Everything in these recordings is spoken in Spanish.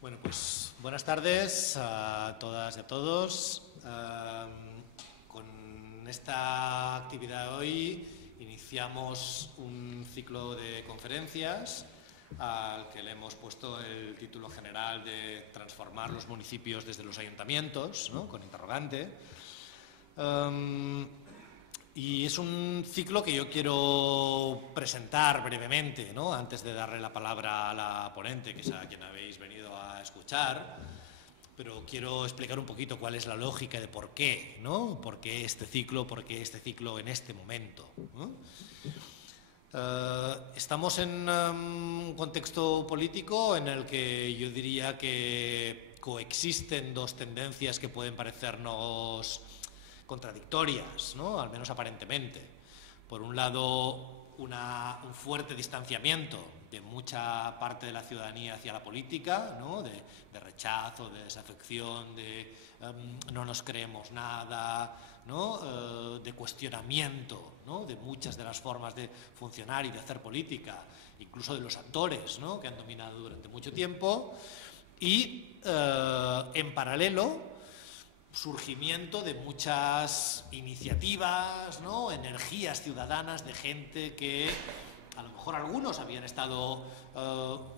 Bueno, pues buenas tardes a todas y a todos. Con esta actividad de hoy iniciamos un ciclo de conferencias al que le hemos puesto el título general de Transformar los municipios desde los ayuntamientos, ¿no? Con interrogante. Y es un ciclo que yo quiero presentar brevemente, ¿no? Antes de darle la palabra a la ponente, que es a quien habéis venido a escuchar, pero quiero explicar un poquito cuál es la lógica de por qué, ¿no? ¿Por qué este ciclo en este momento, ¿no? Estamos en un contexto político en el que yo diría que coexisten dos tendencias que pueden parecernos contradictorias, ¿no? Al menos aparentemente. Por un lado, un fuerte distanciamiento de mucha parte de la ciudadanía hacia la política, ¿no? de rechazo, de desafección, de no nos creemos nada, ¿no? De cuestionamiento, ¿no? De muchas de las formas de funcionar y de hacer política, incluso de los actores, ¿no? Que han dominado durante mucho tiempo, y en paralelo surgimiento de muchas iniciativas, ¿no? Energías ciudadanas de gente que a lo mejor algunos habían estado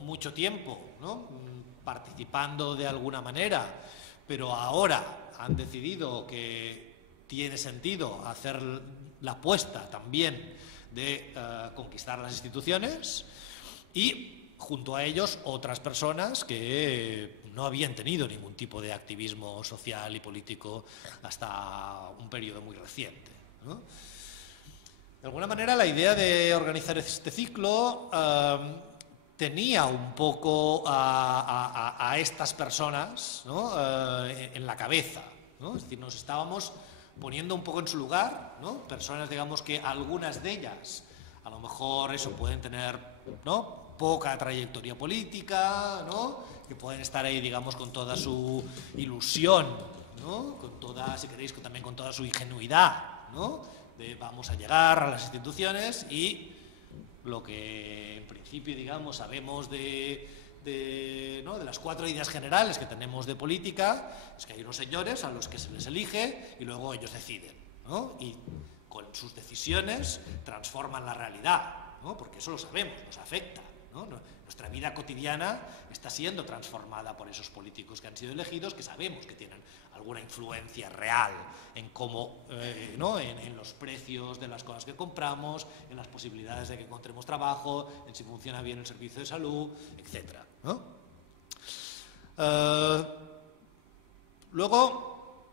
mucho tiempo, ¿no? Participando de alguna manera, pero ahora han decidido que tiene sentido hacer la apuesta también de conquistar las instituciones, y junto a ellos otras personas que no habían tenido ningún tipo de activismo social y político hasta un periodo muy reciente, ¿no? De alguna manera, la idea de organizar este ciclo tenía un poco a estas personas, ¿no? En la cabeza, ¿no? Es decir, nos estábamos poniendo un poco en su lugar, ¿no? Personas, digamos, que algunas de ellas a lo mejor eso pueden tener, ¿no? Poca trayectoria política, ¿no? Que pueden estar ahí, digamos, con toda su ilusión, ¿no? Con toda, si queréis, también con toda su ingenuidad, ¿no? De vamos a llegar a las instituciones y lo que en principio, digamos, sabemos ¿no? de las 4 ideas generales que tenemos de política es que hay unos señores a los que se les elige y luego ellos deciden, ¿no? Y con sus decisiones transforman la realidad, ¿no? Porque eso lo sabemos, nos afecta, ¿no? Nuestra vida cotidiana está siendo transformada por esos políticos que han sido elegidos, que sabemos que tienen alguna influencia real en cómo, ¿no? en los precios de las cosas que compramos, en las posibilidades de que encontremos trabajo, en si funciona bien el servicio de salud, etc., ¿no? Luego,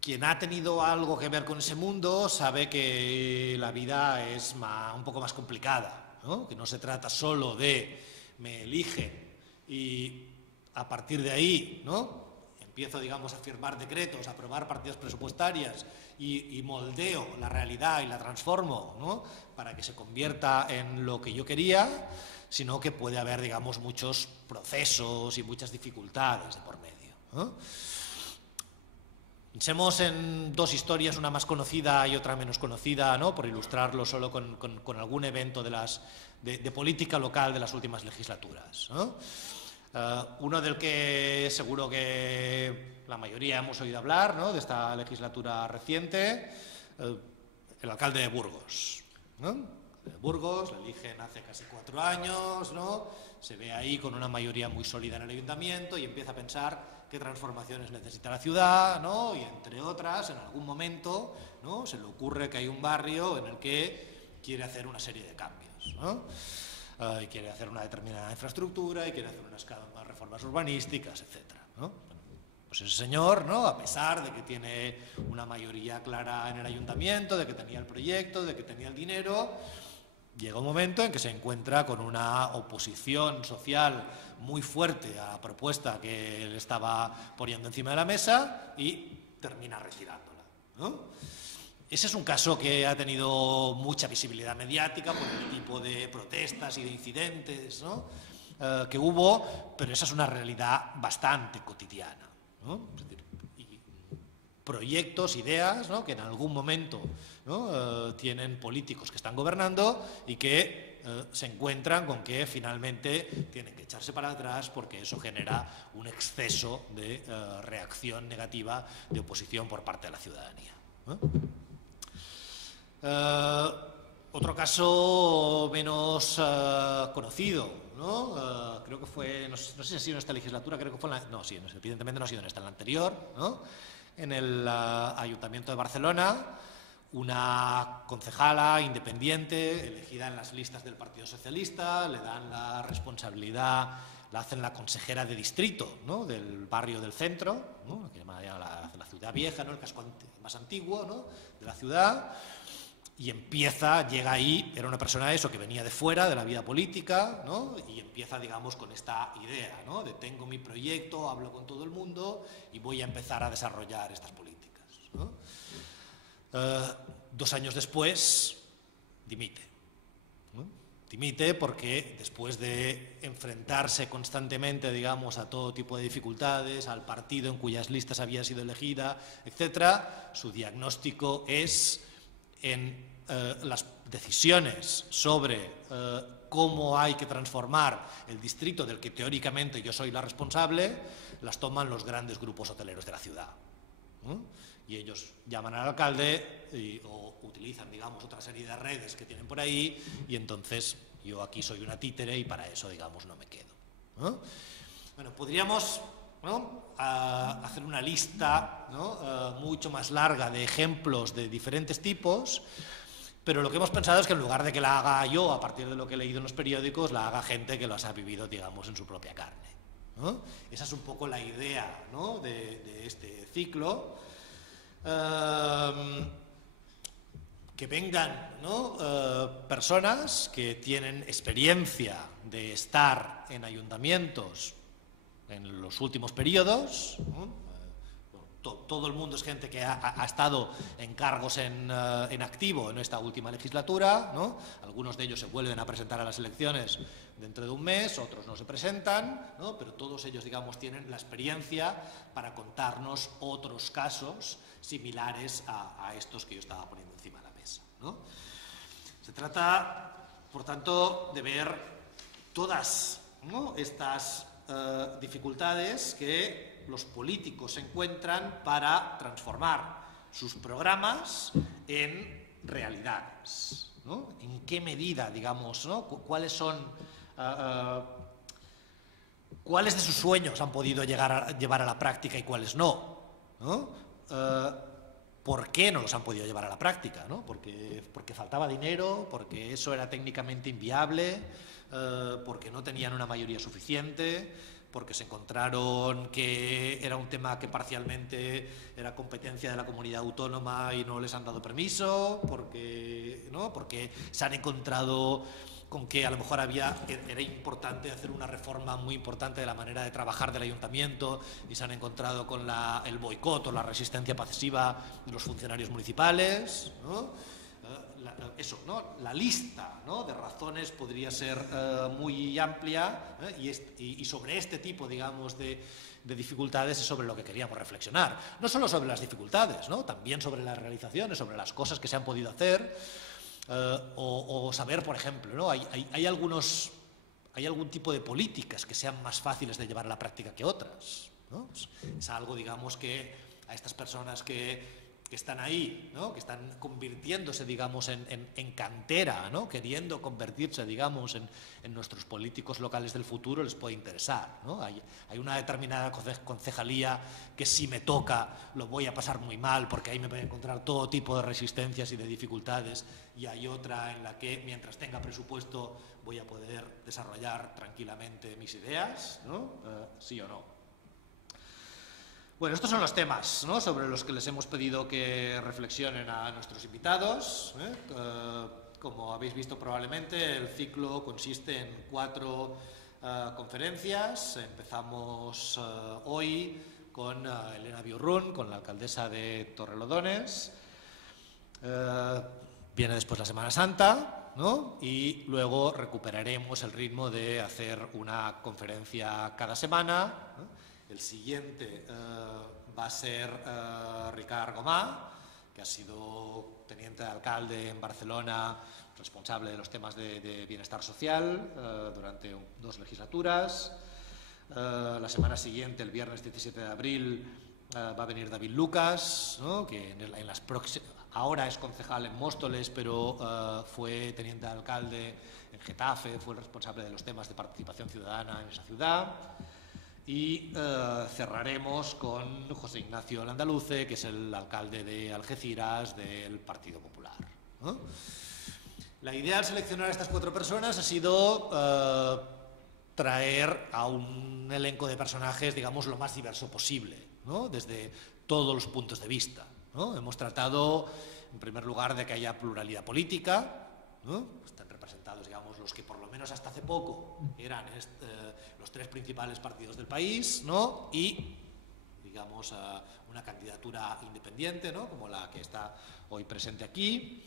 quien ha tenido algo que ver con ese mundo sabe que la vida es un poco más complicada, ¿no? Que no se trata solo de me eligen y a partir de ahí, ¿no? Empiezo, digamos, a firmar decretos, a aprobar partidas presupuestarias y moldeo la realidad y la transformo, ¿no? Para que se convierta en lo que yo quería, sino que puede haber, digamos, muchos procesos y muchas dificultades de por medio, ¿no? Pensemos en dos historias, una más conocida y otra menos conocida, ¿no? Por ilustrarlo solo con algún evento de política local de las últimas legislaturas, ¿no? Uno del que seguro que la mayoría hemos oído hablar, ¿no? De esta legislatura reciente, el alcalde de Burgos, ¿no? De Burgos, le eligen hace casi 4 años, ¿no? Se ve ahí con una mayoría muy sólida en el ayuntamiento y empieza a pensar qué transformaciones necesita la ciudad, ¿no? Y entre otras, en algún momento, ¿no? Se le ocurre que hay un barrio en el que quiere hacer una serie de cambios, ¿no? Y quiere hacer una determinada infraestructura y quiere hacer unas reformas urbanísticas, etcétera, ¿no? Pues ese señor, ¿no? A pesar de que tiene una mayoría clara en el ayuntamiento, de que tenía el proyecto, de que tenía el dinero, llega un momento en que se encuentra con una oposición social muy fuerte a la propuesta que él estaba poniendo encima de la mesa y termina retirándola, ¿no? Ese es un caso que ha tenido mucha visibilidad mediática por el tipo de protestas y de incidentes, ¿no? Que hubo, pero esa es una realidad bastante cotidiana, ¿no? Es decir, proyectos, ideas, ¿no? Que en algún momento, ¿no? Tienen políticos que están gobernando y que se encuentran con que finalmente tienen que echarse para atrás porque eso genera un exceso de reacción negativa, de oposición por parte de la ciudadanía. Otro caso menos conocido, ¿no? Creo que fue, no sé si ha sido en esta legislatura, creo que fue en la, no, sí, evidentemente no ha sido en esta, en la anterior, ¿no? En el Ayuntamiento de Barcelona, una concejala independiente, elegida en las listas del Partido Socialista, le dan la responsabilidad, la hacen la consejera de distrito, ¿no? Del barrio del centro, ¿no? Que llama la ciudad vieja, ¿no? El casco más antiguo, ¿no? De la ciudad. Y llega ahí, era una persona eso que venía de fuera, de la vida política, ¿no? Y empieza, digamos, con esta idea, ¿no? De tengo mi proyecto, hablo con todo el mundo y voy a empezar a desarrollar estas políticas, ¿no? 2 años después, dimite. ¿No? Dimite porque después de enfrentarse constantemente, digamos, a todo tipo de dificultades, al partido en cuyas listas había sido elegida, etcétera, su diagnóstico es en las decisiones sobre cómo hay que transformar el distrito del que teóricamente yo soy la responsable, las toman los grandes grupos hoteleros de la ciudad. Y ellos llaman al alcalde o utilizan, digamos, otra serie de redes que tienen por ahí, y entonces yo aquí soy una títere y para eso, digamos, no me quedo. Bueno, podríamos, ¿no?, hacer una lista, ¿no?, mucho más larga de ejemplos de diferentes tipos, pero lo que hemos pensado es que en lugar de que la haga yo a partir de lo que he leído en los periódicos, la haga gente que las ha vivido, digamos, en su propia carne, ¿no? Esa es un poco la idea, ¿no?, de este ciclo. Que vengan, ¿no?, personas que tienen experiencia de estar en ayuntamientos en los últimos periodos, ¿no? Todo el mundo es gente que ha estado en cargos en activo en esta última legislatura, ¿no? Algunos de ellos se vuelven a presentar a las elecciones dentro de un mes, otros no se presentan, ¿no? Pero todos ellos, digamos, tienen la experiencia para contarnos otros casos similares a estos que yo estaba poniendo encima de la mesa, ¿no? Se trata, por tanto, de ver todas, ¿no?, estas dificultades que los políticos encuentran para transformar sus programas en realidades, ¿no? ¿En qué medida, digamos, ¿no?, cuáles son, cuáles de sus sueños han podido llevar a la práctica y cuáles no, ¿no? ¿Por qué no los han podido llevar a la práctica, ¿no? Porque faltaba dinero, porque eso era técnicamente inviable, porque no tenían una mayoría suficiente, porque se encontraron que era un tema que parcialmente era competencia de la comunidad autónoma y no les han dado permiso, porque, ¿no?, porque se han encontrado con que a lo mejor era importante hacer una reforma muy importante de la manera de trabajar del ayuntamiento y se han encontrado con el boicot o la resistencia pasiva de los funcionarios municipales, ¿no? Eso, ¿no? La lista, ¿no?, de razones podría ser muy amplia, y sobre este tipo, digamos, de dificultades es sobre lo que queríamos reflexionar. No solo sobre las dificultades, ¿no?, también sobre las realizaciones, sobre las cosas que se han podido hacer, o saber, por ejemplo, ¿no?, hay algún tipo de políticas que sean más fáciles de llevar a la práctica que otras, ¿no? Es algo, digamos, que a estas personas que están ahí, ¿no?, que están convirtiéndose, digamos, en cantera, ¿no?, queriendo convertirse, digamos, en nuestros políticos locales del futuro, les puede interesar, ¿no? Hay una determinada concejalía que si me toca lo voy a pasar muy mal porque ahí me voy a encontrar todo tipo de resistencias y de dificultades, y hay otra en la que mientras tenga presupuesto voy a poder desarrollar tranquilamente mis ideas, ¿no? Sí o no. Bueno, estos son los temas, ¿no?, sobre los que les hemos pedido que reflexionen a nuestros invitados. Como habéis visto probablemente, el ciclo consiste en 4 conferencias. Empezamos hoy con Elena Biurrun, con la alcaldesa de Torrelodones. Viene después la Semana Santa, ¿no?, y luego recuperaremos el ritmo de hacer una conferencia cada semana, ¿no? El siguiente va a ser Ricard Gomà, que ha sido teniente de alcalde en Barcelona responsable de los temas de bienestar social durante 2 legislaturas. La semana siguiente, el viernes 17 de abril, va a venir David Lucas, ¿no? Que ahora es concejal en Móstoles, pero fue teniente de alcalde en Getafe, fue el responsable de los temas de participación ciudadana en esa ciudad. Y cerraremos con José Ignacio Landaluce, que es el alcalde de Algeciras del Partido Popular, ¿no? La idea al seleccionar a estas 4 personas ha sido traer a un elenco de personajes, digamos, lo más diverso posible, ¿no? Desde todos los puntos de vista, ¿no? Hemos tratado, en primer lugar, de que haya pluralidad política, ¿no? Están representados, digamos, los que por lo menos hasta hace poco eran los 3 principales partidos del país, ¿no? Y, digamos, una candidatura independiente, ¿no? Como la que está hoy presente aquí.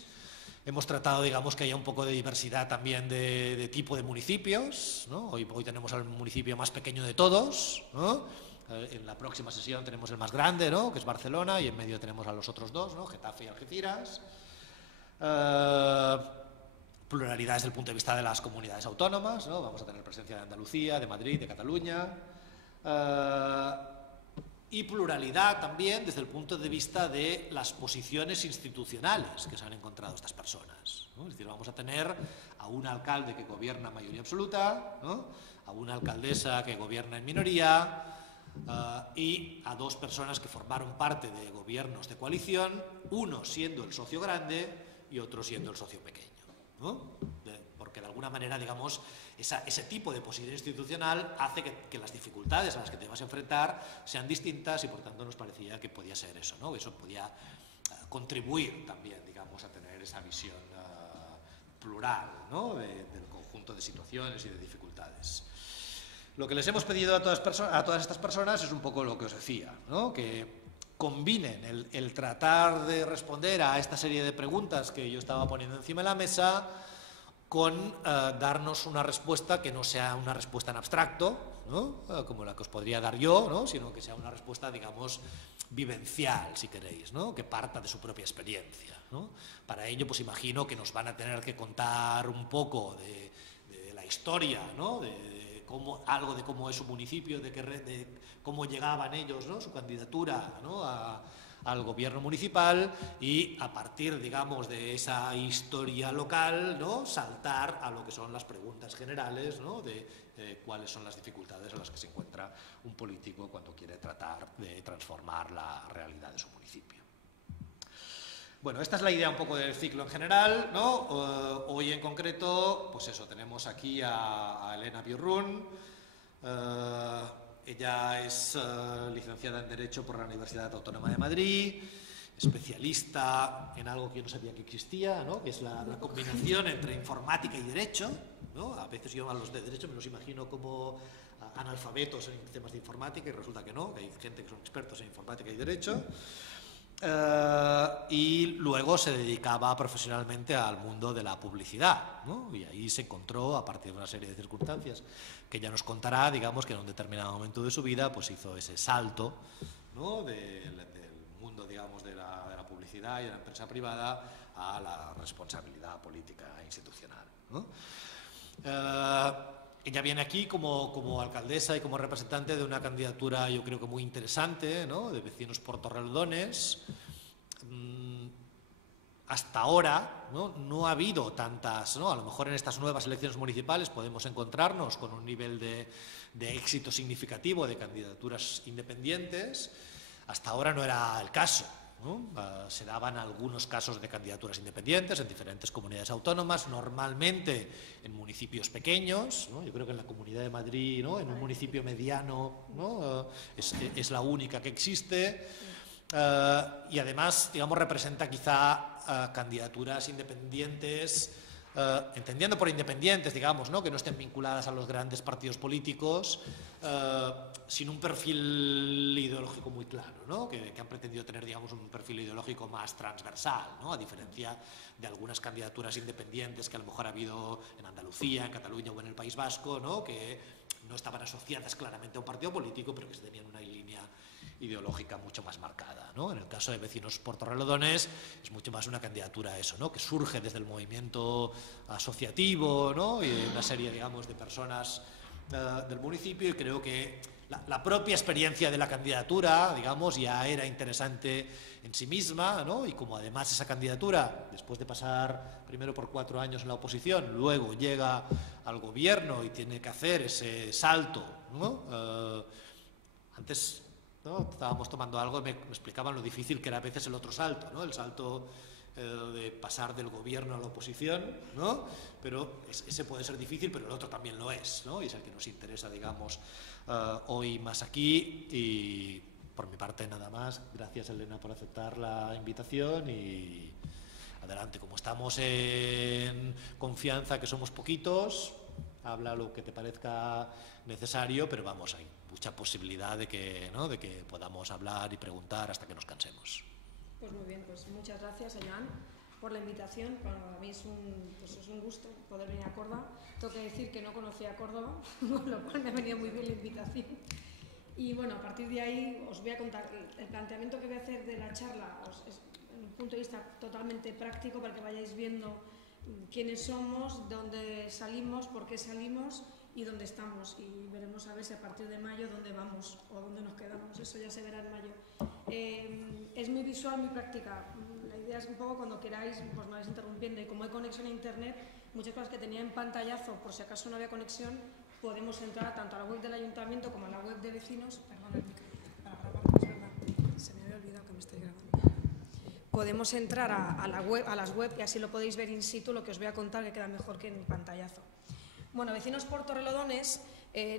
Hemos tratado, digamos, que haya un poco de diversidad también de tipo de municipios, ¿no? Hoy tenemos al municipio más pequeño de todos, ¿no? En la próxima sesión tenemos el más grande, ¿no? Que es Barcelona, y en medio tenemos a los otros 2, ¿no? Getafe y Algeciras. Pluralidad desde el punto de vista de las comunidades autónomas, ¿no? Vamos a tener presencia de Andalucía, de Madrid, de Cataluña. Y pluralidad también desde el punto de vista de las posiciones institucionales que se han encontrado estas personas, ¿no? Es decir, vamos a tener a un alcalde que gobierna en mayoría absoluta, ¿no? A una alcaldesa que gobierna en minoría, y a 2 personas que formaron parte de gobiernos de coalición, uno siendo el socio grande y otro siendo el socio pequeño, ¿no? Porque de alguna manera, digamos, ese tipo de posición institucional hace que las dificultades a las que te vas a enfrentar sean distintas, y por tanto nos parecía que podía ser eso, ¿no? Eso podía contribuir también, digamos, a tener esa visión plural, ¿no? Del conjunto de situaciones y de dificultades. Lo que les hemos pedido a todas estas personas es un poco lo que os decía, ¿no? Que combinen el tratar de responder a esta serie de preguntas que yo estaba poniendo encima de la mesa con darnos una respuesta que no sea una respuesta en abstracto, ¿no? Como la que os podría dar yo, ¿no? Sino que sea una respuesta, digamos, vivencial, si queréis, ¿no? Que parta de su propia experiencia, ¿no? Para ello, pues imagino que nos van a tener que contar un poco de la historia, ¿no? Algo de cómo es su municipio, de cómo llegaban ellos, ¿no? Su candidatura, ¿no? Al gobierno municipal, y a partir, digamos, de esa historia local, ¿no? Saltar a lo que son las preguntas generales, ¿no? De cuáles son las dificultades en las que se encuentra un político cuando quiere tratar de transformar la realidad de su municipio. Bueno, esta es la idea un poco del ciclo en general, ¿no? Hoy en concreto, pues eso, tenemos aquí a Elena Biurrun. Ella es licenciada en Derecho por la Universidad Autónoma de Madrid, especialista en algo que yo no sabía que existía, ¿no? Que es la combinación entre informática y derecho, ¿no? A veces yo a los de derecho me los imagino como analfabetos en temas de informática, y resulta que no, que hay gente que son expertos en informática y derecho. Y luego se dedicaba profesionalmente al mundo de la publicidad, ¿no? Y ahí se encontró, a partir de una serie de circunstancias que ella nos contará, digamos, que en un determinado momento de su vida pues hizo ese salto, ¿no? del mundo, digamos, de la publicidad y de la empresa privada a la responsabilidad política e institucional, ¿no? Ella viene aquí como alcaldesa y como representante de una candidatura, yo creo que muy interesante, ¿no? De Vecinos por Torrelodones. Hasta ahora no ha habido tantas, ¿no? A lo mejor en estas nuevas elecciones municipales podemos encontrarnos con un nivel de éxito significativo de candidaturas independientes. Hasta ahora no era el caso, ¿no? Se daban algunos casos de candidaturas independientes en diferentes comunidades autónomas, normalmente en municipios pequeños, ¿no? Yo creo que en la Comunidad de Madrid, ¿no? En un municipio mediano, ¿no? Es la única que existe, y además, digamos, representa quizá candidaturas independientes, entendiendo por independientes, digamos, ¿no? Que no estén vinculadas a los grandes partidos políticos, sin un perfil ideológico muy claro, ¿no? Que han pretendido tener, digamos, un perfil ideológico más transversal, ¿no? A diferencia de algunas candidaturas independientes que a lo mejor ha habido en Andalucía, en Cataluña o en el País Vasco, ¿no? Que no estaban asociadas claramente a un partido político, pero que tenían una línea ideológica mucho más marcada, ¿no? En el caso de Vecinos por Torrelodones es mucho más una candidatura a eso, ¿no? Que surge desde el movimiento asociativo, ¿no? Y una serie, digamos, de personas del municipio, y creo que la propia experiencia de la candidatura, digamos, ya era interesante en sí misma, ¿no? Y como además esa candidatura, después de pasar primero por 4 años en la oposición, luego llega al gobierno y tiene que hacer ese salto, ¿no? Antes, ¿no?, estábamos tomando algo y me explicaban lo difícil que era a veces el otro salto, ¿no? El salto de pasar del gobierno a la oposición, ¿no? Pero ese puede ser difícil, pero el otro también lo es, ¿no? Y es el que nos interesa, digamos, hoy más aquí. Y por mi parte nada más. Gracias, Elena, por aceptar la invitación y adelante. Como estamos en confianza, que somos poquitos, habla lo que te parezca necesario, pero vamos, hay mucha posibilidad de que, ¿no?, de que podamos hablar y preguntar hasta que nos cansemos. Pues muy bien, pues muchas gracias, Joan, por la invitación. Para mí es un gusto poder venir a Córdoba. Tengo que decir que no conocía Córdoba, con lo cual me venía muy bien la invitación. Y bueno, a partir de ahí os voy a contar el planteamiento que voy a hacer de la charla. Es un punto de vista totalmente práctico para que vayáis viendo quiénes somos, dónde salimos, por qué salimos y dónde estamos. Y veremos a ver si a partir de mayo dónde vamos o dónde nos quedamos. Eso ya se verá en mayo. Es muy visual, muy práctica. La idea es un poco, cuando queráis, pues me vais interrumpiendo. Y como hay conexión a internet, muchas cosas que tenía en pantallazo, por si acaso no había conexión, podemos entrar tanto a la web del ayuntamiento como a la web de vecinos. Perdón, el micro, para grabar, es verdad. Se me había olvidado que me estoy grabando. Podemos entrar a las web y así lo podéis ver in situ. Lo que os voy a contar que queda mejor que en pantallazo. Bueno, Vecinos por Torrelodones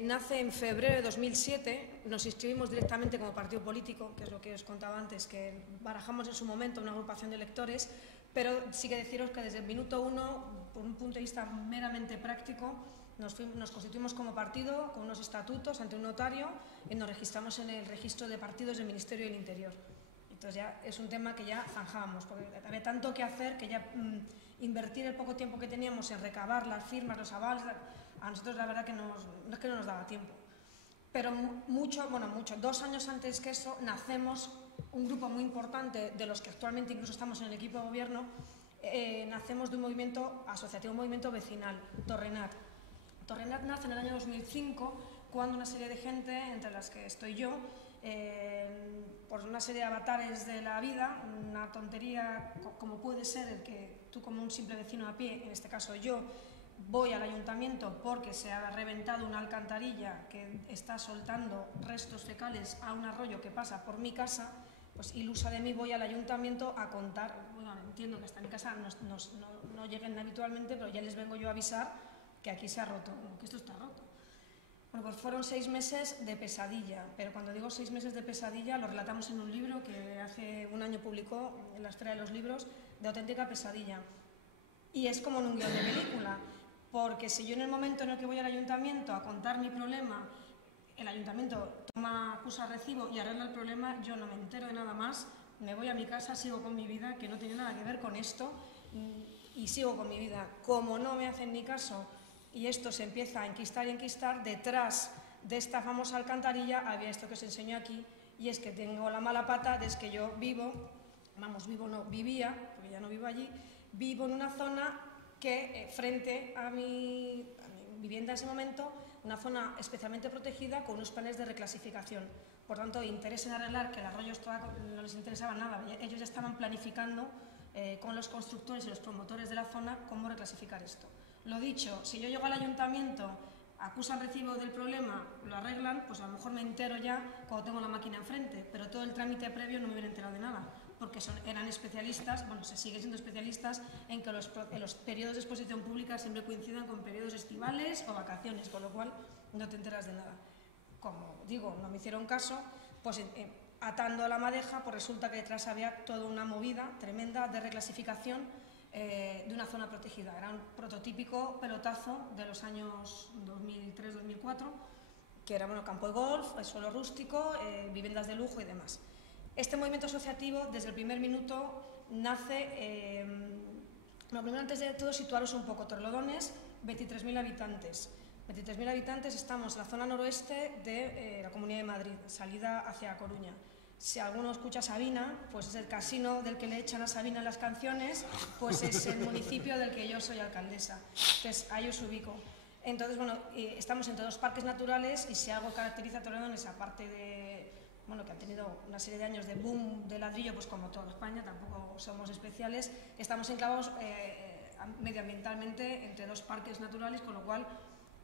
nace en febrero de 2007. Nos inscribimos directamente como partido político, que es lo que os contaba antes, que barajamos en su momento una agrupación de electores, pero sí que deciros que desde el minuto 1, por un punto de vista meramente práctico, nos constituimos como partido con unos estatutos ante un notario y nos registramos en el registro de partidos del Ministerio del Interior. Entonces ya es un tema que ya zanjábamos, porque había tanto que hacer que ya invertir el poco tiempo que teníamos en recabar las firmas, los avales, a nosotros la verdad que no es que no nos daba tiempo. Pero mucho, 2 años antes que eso, nacemos un grupo muy importante, de los que actualmente incluso estamos en el equipo de gobierno, nacemos de un movimiento asociativo, un movimiento vecinal, Torrenat. Torrenat nace en el año 2005, cuando una serie de gente, entre las que estoy yo, por una serie de avatares de la vida, una tontería como puede ser el que tú, como un simple vecino a pie, en este caso yo, voy al ayuntamiento porque se ha reventado una alcantarilla que está soltando restos fecales a un arroyo que pasa por mi casa, pues ilusa de mí voy al ayuntamiento a contar. Bueno, entiendo que hasta en casa no lleguen habitualmente, pero ya les vengo yo a avisar que aquí se ha roto, que esto está roto. Bueno, pues fueron 6 meses de pesadilla, pero cuando digo 6 meses de pesadilla lo relatamos en un libro que hace un año publicó en la Esfera de los Libros, de auténtica pesadilla. Y es como en un guión de película, porque si yo en el momento en el que voy al ayuntamiento a contar mi problema, el ayuntamiento toma acusa recibo y arregla el problema, yo no me entero de nada más, me voy a mi casa, sigo con mi vida, que no tiene nada que ver con esto, y sigo con mi vida. Como no me hacen ni caso, y esto se empieza a enquistar y enquistar, detrás de esta famosa alcantarilla había esto que os enseño aquí, y es que tengo la mala pata de que yo vivía, porque ya no vivo allí, vivo en una zona que frente a mi vivienda en ese momento, una zona especialmente protegida con unos planes de reclasificación. Por tanto, interés en arreglar, que el arroyo no les interesaba nada, ellos ya estaban planificando con los constructores y los promotores de la zona cómo reclasificar esto. Lo dicho, si yo llego al ayuntamiento, acusan recibo del problema, lo arreglan, pues a lo mejor me entero ya cuando tengo la máquina enfrente, pero todo el trámite previo no me hubiera enterado de nada, porque eran especialistas, bueno, se siguen siendo especialistas en que los periodos de exposición pública siempre coincidan con periodos estivales o vacaciones, con lo cual no te enteras de nada. Como digo, no me hicieron caso, pues atando a la madeja, pues resulta que detrás había toda una movida tremenda de reclasificación de una zona protegida. Era un prototípico pelotazo de los años 2003-2004, que era campo de golf, suelo rústico, viviendas de lujo y demás. Este movimiento asociativo, desde el primer minuto, nace... primero, antes de todo, situaros un poco. Torrelodones, 23.000 habitantes. 23.000 habitantes, estamos en la zona noroeste de la Comunidad de Madrid, salida hacia Coruña. Si alguno escucha Sabina, pues es el casino del que le echan a Sabina en las canciones, pues es el municipio del que yo soy alcaldesa. Entonces, ahí os ubico. Entonces, bueno, estamos entre dos parques naturales y si algo caracteriza a Torrelodones, aparte de, bueno, que ha tenido una serie de años de boom de ladrillo, pues como toda España, tampoco somos especiales, estamos enclavados medioambientalmente entre dos parques naturales, con lo cual,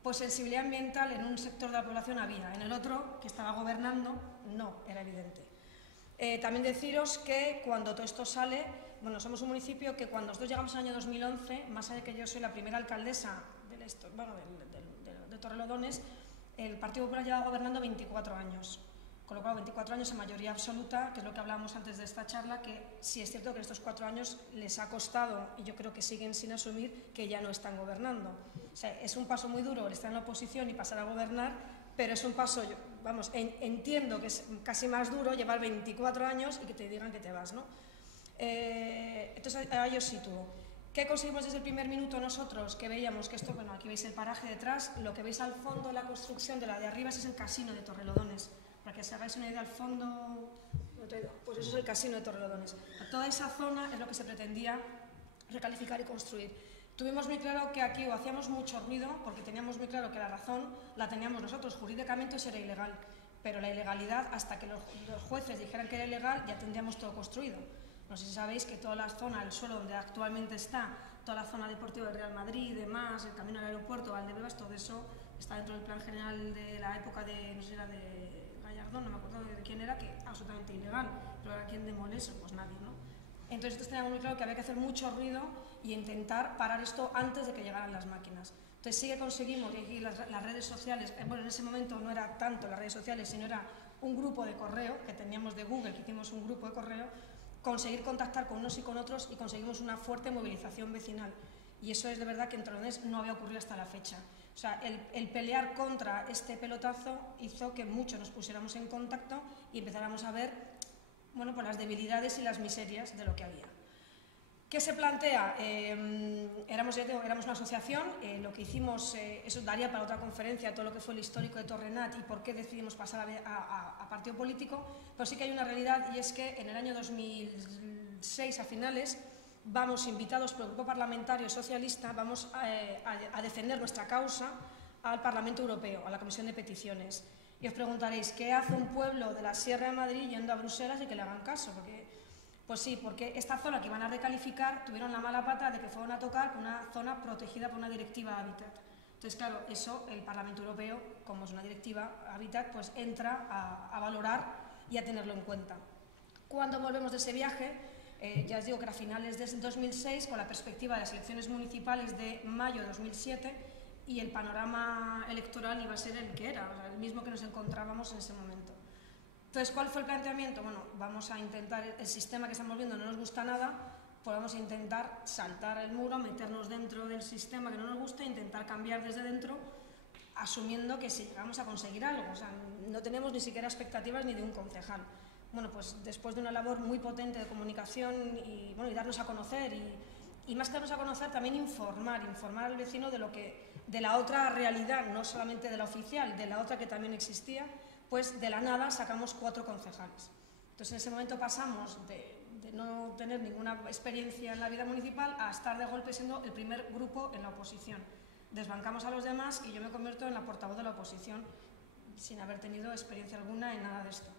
pues sensibilidad ambiental en un sector de la población había, en el otro, que estaba gobernando, no, era evidente. También deciros que cuando todo esto sale, bueno, somos un municipio que cuando nosotros llegamos al año 2011, más allá de que yo soy la primera alcaldesa de Torrelodones, el Partido Popular lleva gobernando 24 años, con lo cual 24 años en mayoría absoluta, que es lo que hablábamos antes de esta charla, que sí es cierto que en estos 4 años les ha costado, y yo creo que siguen sin asumir, que ya no están gobernando. O sea, es un paso muy duro el estar en la oposición y pasar a gobernar, pero es un paso, vamos, entiendo que es casi más duro llevar 24 años y que te digan que te vas, ¿no? Entonces, ahí os sitúo. ¿Qué conseguimos desde el primer minuto nosotros? Que veíamos que esto, bueno, aquí veis el paraje detrás, lo que veis al fondo, la construcción de la de arriba, ese es el casino de Torrelodones. Para que os hagáis una idea, al fondo, pues eso es el casino de Torrelodones. Toda esa zona es lo que se pretendía recalificar y construir. Tuvimos muy claro que aquí o hacíamos mucho ruido, porque teníamos muy claro que la razón la teníamos nosotros, jurídicamente eso era ilegal, pero la ilegalidad, hasta que los jueces dijeran que era ilegal, ya tendríamos todo construido. No sé si sabéis que toda la zona, el suelo donde actualmente está, toda la zona deportiva del Real Madrid y demás, el camino al aeropuerto, Valdebebas, todo eso está dentro del plan general de la época de, no sé si era de Gallardón, no me acuerdo de quién era, que absolutamente ilegal, pero ahora ¿quién demole eso? Pues nadie, ¿no? Entonces nosotros teníamos muy claro que había que hacer mucho ruido y intentar parar esto antes de que llegaran las máquinas. Entonces sí que conseguimos, y aquí las redes sociales, bueno, en ese momento no era tanto las redes sociales, sino era un grupo de correo que teníamos de Google, que hicimos un grupo de correo, conseguir contactar con unos y con otros y conseguimos una fuerte movilización vecinal. Y eso es de verdad que en Torrelodones no había ocurrido hasta la fecha. O sea, el pelear contra este pelotazo hizo que muchos nos pusiéramos en contacto y empezáramos a ver, bueno, pues las debilidades y las miserias de lo que había. ¿Qué se plantea? Éramos una asociación, lo que hicimos, eso daría para otra conferencia, todo lo que fue el histórico de Torrenat y por qué decidimos pasar a partido político, pero sí que hay una realidad y es que en el año 2006, a finales, vamos invitados por el Grupo Parlamentario Socialista, vamos a defender nuestra causa al Parlamento Europeo, a la Comisión de Peticiones. Y os preguntaréis, ¿qué hace un pueblo de la Sierra de Madrid yendo a Bruselas y que le hagan caso? Pues sí, porque esta zona que iban a recalificar tuvieron la mala pata de que fueron a tocar una zona protegida por una directiva Hábitat. Entonces, claro, eso el Parlamento Europeo, como es una directiva Hábitat, pues entra a valorar y a tenerlo en cuenta. Cuando volvemos de ese viaje, ya os digo que era a finales de 2006, con la perspectiva de las elecciones municipales de mayo de 2007, y el panorama electoral iba a ser el que era, o sea, el mismo que nos encontrábamos en ese momento. Entonces, ¿cuál fue el planteamiento? Bueno, vamos a intentar, el sistema que estamos viendo no nos gusta nada, pues vamos a intentar saltar el muro, meternos dentro del sistema que no nos gusta e intentar cambiar desde dentro, asumiendo que si llegamos a conseguir algo, o sea, no tenemos ni siquiera expectativas ni de un concejal. Bueno, pues después de una labor muy potente de comunicación y, bueno, y darnos a conocer y más que darnos a conocer, también informar al vecino de la otra realidad, no solamente de la oficial, de la otra que también existía, pues de la nada sacamos 4 concejales. Entonces en ese momento pasamos de no tener ninguna experiencia en la vida municipal a estar de golpe siendo el primer grupo en la oposición. Desbancamos a los demás y yo me convierto en la portavoz de la oposición sin haber tenido experiencia alguna en nada de esto.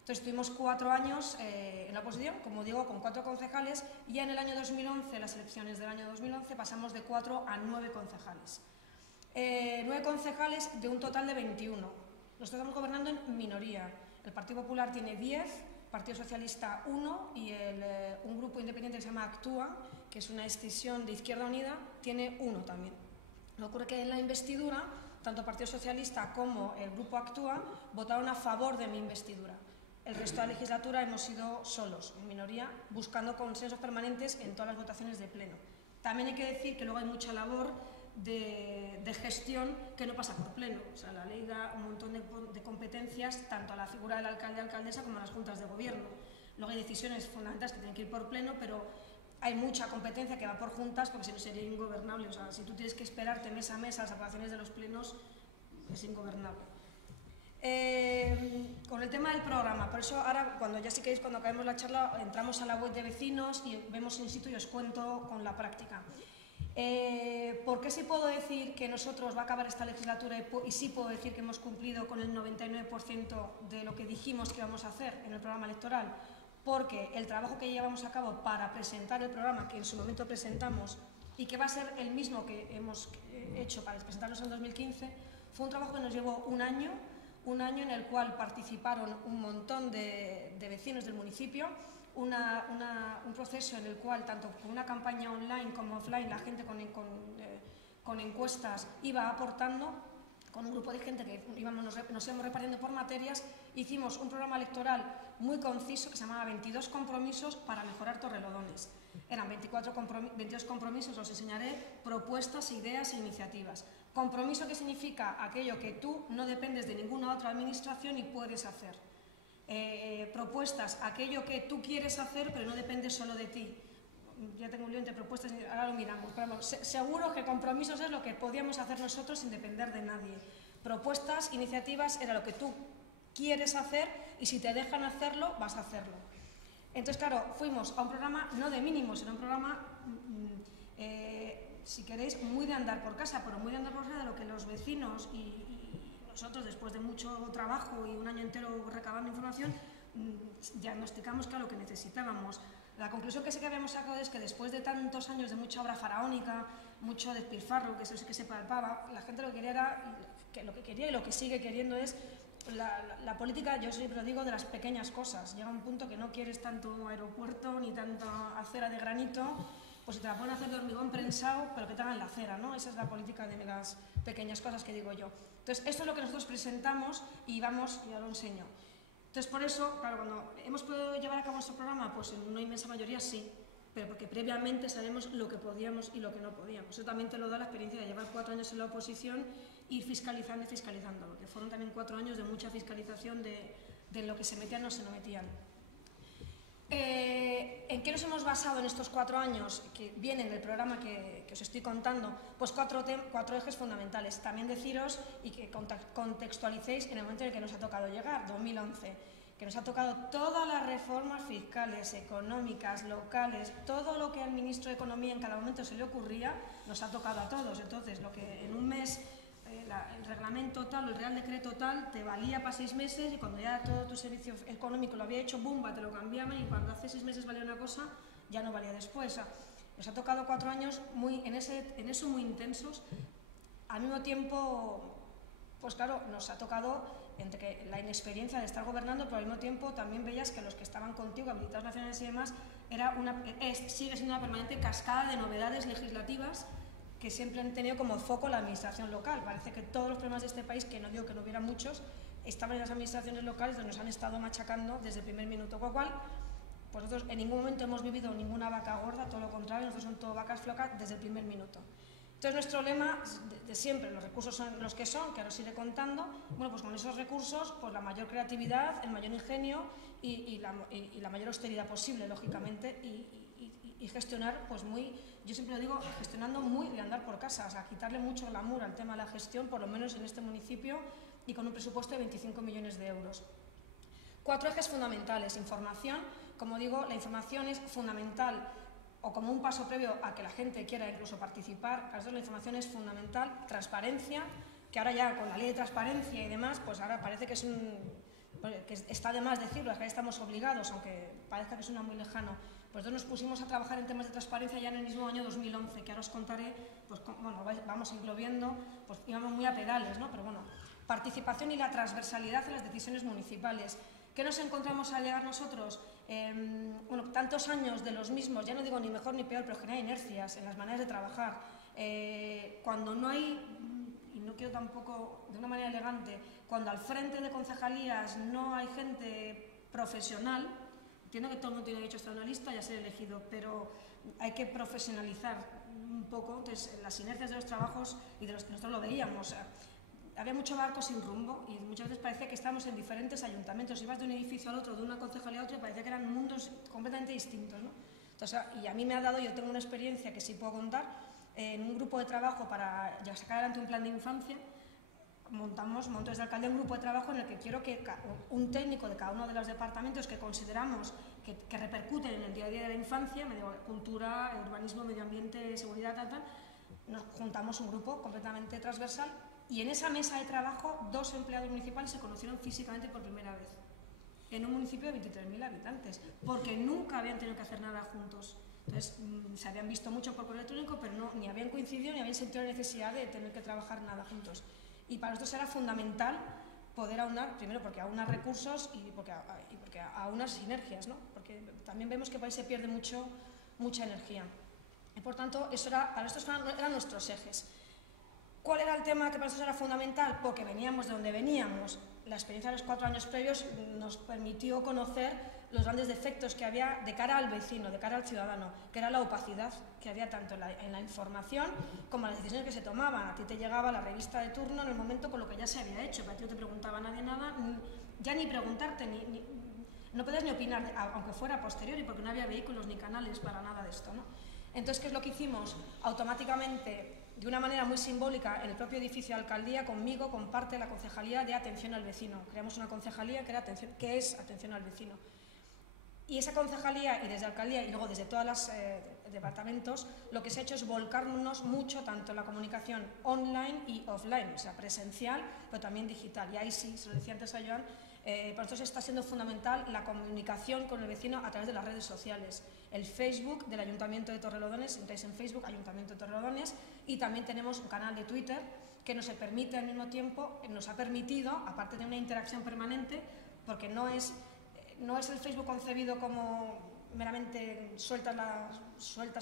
Entonces tuvimos 4 años en la oposición, como digo, con 4 concejales y ya en el año 2011, las elecciones del año 2011, pasamos de 4 a 9 concejales. 9 concejales de un total de 21. Nosotros estamos gobernando en minoría. El Partido Popular tiene 10, el Partido Socialista 1 y un grupo independiente que se llama Actúa, que es una escisión de Izquierda Unida, tiene 1 también. Lo que ocurre que en la investidura, tanto el Partido Socialista como el grupo Actúa votaron a favor de mi investidura. El resto de la legislatura hemos sido solos, en minoría, buscando consensos permanentes en todas las votaciones de pleno. También hay que decir que luego hay mucha labor de gestión que no pasa por pleno. O sea, la ley da un montón de competencias tanto a la figura del alcalde y alcaldesa como a las juntas de gobierno. Luego hay decisiones fundamentales que tienen que ir por pleno, pero hay mucha competencia que va por juntas, porque si no sería ingobernable. O sea, si tú tienes que esperarte mes a mes a las aprobaciones de los plenos, es ingobernable. Con el tema del programa, por eso ahora, cuando ya si queréis, cuando acabemos la charla, entramos a la web de vecinos y vemos in situ y os cuento con la práctica. ¿Por qué sí puedo decir que nosotros va a acabar esta legislatura y sí puedo decir que hemos cumplido con el 99% de lo que dijimos que íbamos a hacer en el programa electoral? Porque el trabajo que llevamos a cabo para presentar el programa que en su momento presentamos y que va a ser el mismo que hemos hecho para presentarnos en 2015, fue un trabajo que nos llevó un año en el cual participaron un montón de vecinos del municipio, un proceso en el cual, tanto con una campaña online como offline, la gente con encuestas iba aportando, con un grupo de gente que nos íbamos repartiendo por materias. Hicimos un programa electoral muy conciso que se llamaba 22 compromisos para mejorar Torrelodones. Eran 22 compromisos, os enseñaré, propuestas, ideas e iniciativas. Compromiso, que significa aquello que tú no dependes de ninguna otra administración y puedes hacer. Propuestas, aquello que tú quieres hacer pero no depende solo de ti. Ya tengo un lío entre propuestas y ahora lo miramos. Pero vamos, seguro que compromisos es lo que podíamos hacer nosotros sin depender de nadie. Propuestas, iniciativas, era lo que tú quieres hacer y si te dejan hacerlo, vas a hacerlo. Entonces, claro, fuimos a un programa no de mínimos, era un programa, si queréis, muy de andar por casa, pero muy de andar por casa de lo que los vecinos y nosotros, después de mucho trabajo y un año entero recabando información, diagnosticamos claro lo que necesitábamos. La conclusión que sí que habíamos sacado es que después de tantos años de mucha obra faraónica, mucho despilfarro, que eso sí que se palpaba, la gente lo que quería era, lo que quería y lo que sigue queriendo es la política, yo siempre lo digo, de las pequeñas cosas. Llega un punto que no quieres tanto aeropuerto ni tanta acera de granito, pues si te la ponen a hacer de hormigón prensado, pero que te hagan la acera, ¿no? Esa es la política de las pequeñas cosas que digo yo. Entonces, esto es lo que nosotros presentamos y vamos, ya lo enseño. Entonces, por eso, claro, cuando hemos podido llevar a cabo nuestro programa, pues en una inmensa mayoría sí, pero porque previamente sabemos lo que podíamos y lo que no podíamos. Eso también te lo da la experiencia de llevar 4 años en la oposición, ir fiscalizando y fiscalizando, porque fueron también 4 años de mucha fiscalización de lo que se metían o no se metían. ¿En qué nos hemos basado en estos 4 años que vienen del programa que os estoy contando? Pues 4 ejes fundamentales. También deciros y que contextualicéis en el momento en el que nos ha tocado llegar, 2011, que nos ha tocado todas las reformas fiscales, económicas, locales, todo lo que al ministro de Economía en cada momento se le ocurría, nos ha tocado a todos. Entonces, lo que en un mes el reglamento tal o el Real Decreto tal te valía para 6 meses y cuando ya todo tu servicio económico lo había hecho, ¡bumba!, te lo cambiaban y cuando hace 6 meses valía una cosa, ya no valía después. O sea, nos ha tocado 4 años en eso muy intensos. Al mismo tiempo, pues claro, nos ha tocado entre que la inexperiencia de estar gobernando, pero al mismo tiempo también veías que los que estaban contigo, habilitados nacionales y demás, sigue siendo una permanente cascada de novedades legislativas que siempre han tenido como foco la administración local. Parece que todos los problemas de este país, que no digo que no hubiera muchos, estaban en las administraciones locales donde nos han estado machacando desde el primer minuto, con lo cual pues nosotros en ningún momento hemos vivido ninguna vaca gorda, todo lo contrario, nosotros son todo vacas flocas desde el primer minuto. Entonces nuestro lema de siempre, los recursos son los que son, que ahora os iré contando, bueno, pues con esos recursos, pues la mayor creatividad, el mayor ingenio y la mayor austeridad posible, lógicamente, y gestionar, pues yo siempre lo digo, gestionando muy de andar por casa, o sea, quitarle mucho glamour al tema de la gestión, por lo menos en este municipio, y con un presupuesto de 25 millones de euros. 4 ejes fundamentales. Información, como digo, la información es fundamental, o como un paso previo a que la gente quiera incluso participar. Caso la información es fundamental. Transparencia, que ahora ya con la ley de transparencia y demás, pues ahora parece que que está de más decirlo, es que estamos obligados, aunque parezca que suena muy lejano. Pues entonces nos pusimos a trabajar en temas de transparencia ya en el mismo año 2011, que ahora os contaré, pues bueno, vamos a irlo viendo, pues íbamos muy a pedales, ¿no? Pero bueno, participación y la transversalidad en las decisiones municipales. ¿Qué nos encontramos al llegar nosotros? Bueno, tantos años de los mismos, ya no digo ni mejor ni peor, pero genera inercias en las maneras de trabajar. Cuando no hay, y no quiero tampoco de una manera elegante, cuando al frente de concejalías no hay gente profesional, entiendo que todo el mundo tiene derecho a estar en una lista y a ser elegido, pero hay que profesionalizar un poco. Entonces, las inercias de los trabajos y de los que nosotros lo veíamos, o sea, había mucho barco sin rumbo y muchas veces parecía que estábamos en diferentes ayuntamientos. Ibas de un edificio al otro, de una concejalía a otra, y parecía que eran mundos completamente distintos, ¿no? Entonces, y a mí me ha dado, yo tengo una experiencia que sí puedo contar, en un grupo de trabajo para sacar adelante un plan de infancia, monto desde alcalde un grupo de trabajo en el que quiero que un técnico de cada uno de los departamentos que consideramos que repercuten en el día a día de la infancia, cultura, urbanismo, medio ambiente, seguridad, nos juntamos un grupo completamente transversal y en esa mesa de trabajo 2 empleados municipales se conocieron físicamente por primera vez en un municipio de 23.000 habitantes, porque nunca habían tenido que hacer nada juntos. Entonces, se habían visto mucho por correo electrónico, pero no, ni habían coincidido ni habían sentido la necesidad de tener que trabajar nada juntos. Y para nosotros era fundamental poder aunar, primero porque aúna recursos y porque aúna sinergias, ¿no? Porque también vemos que por ahí se pierde mucha energía. Y por tanto, para nosotros eran nuestros ejes. ¿Cuál era el tema que para nosotros era fundamental? Porque veníamos de donde veníamos. La experiencia de los 4 años previos nos permitió conocer los grandes defectos que había de cara al vecino, de cara al ciudadano, que era la opacidad que había tanto en la información como en las decisiones que se tomaban. A ti te llegaba la revista de turno en el momento con lo que ya se había hecho, para ti no te preguntaba nadie nada, ya ni preguntarte, no podías ni opinar, aunque fuera a posteriori, porque no había vehículos ni canales para nada de esto, ¿no? Entonces, ¿qué es lo que hicimos? Automáticamente, de una manera muy simbólica, en el propio edificio de alcaldía, conmigo, comparte la concejalía de atención al vecino. Creamos una concejalía que es atención al vecino. Y esa concejalía, y desde alcaldía, y luego desde todos los departamentos, lo que se ha hecho es volcarnos mucho, tanto en la comunicación online y offline, o sea, presencial, pero también digital. Y ahí sí, se lo decía antes a Joan, para nosotros está siendo fundamental la comunicación con el vecino a través de las redes sociales. El Facebook del Ayuntamiento de Torrelodones, entráis en Facebook, Ayuntamiento de Torrelodones, y también tenemos un canal de Twitter que nos permite al mismo tiempo, nos ha permitido, aparte de una interacción permanente, porque no es el Facebook concebido como meramente sueltas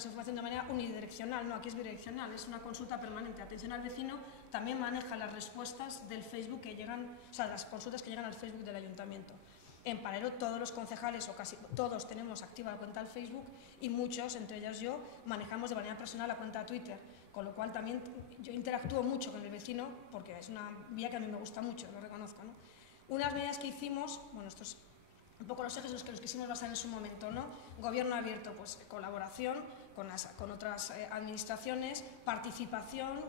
información de manera unidireccional, no, aquí es bidireccional, es una consulta permanente. Atención al vecino también maneja las respuestas del Facebook que llegan, o sea, las consultas que llegan al Facebook del Ayuntamiento. En paralelo, todos los concejales, o casi todos, tenemos activa la cuenta del Facebook y muchos, entre ellos yo, manejamos de manera personal la cuenta de Twitter, con lo cual también yo interactúo mucho con el vecino porque es una vía que a mí me gusta mucho, lo reconozco, ¿no? Unas medidas que hicimos, bueno, estos un poco los ejes en los que los quisimos basar en su momento, ¿no? Gobierno abierto, pues colaboración con otras administraciones, participación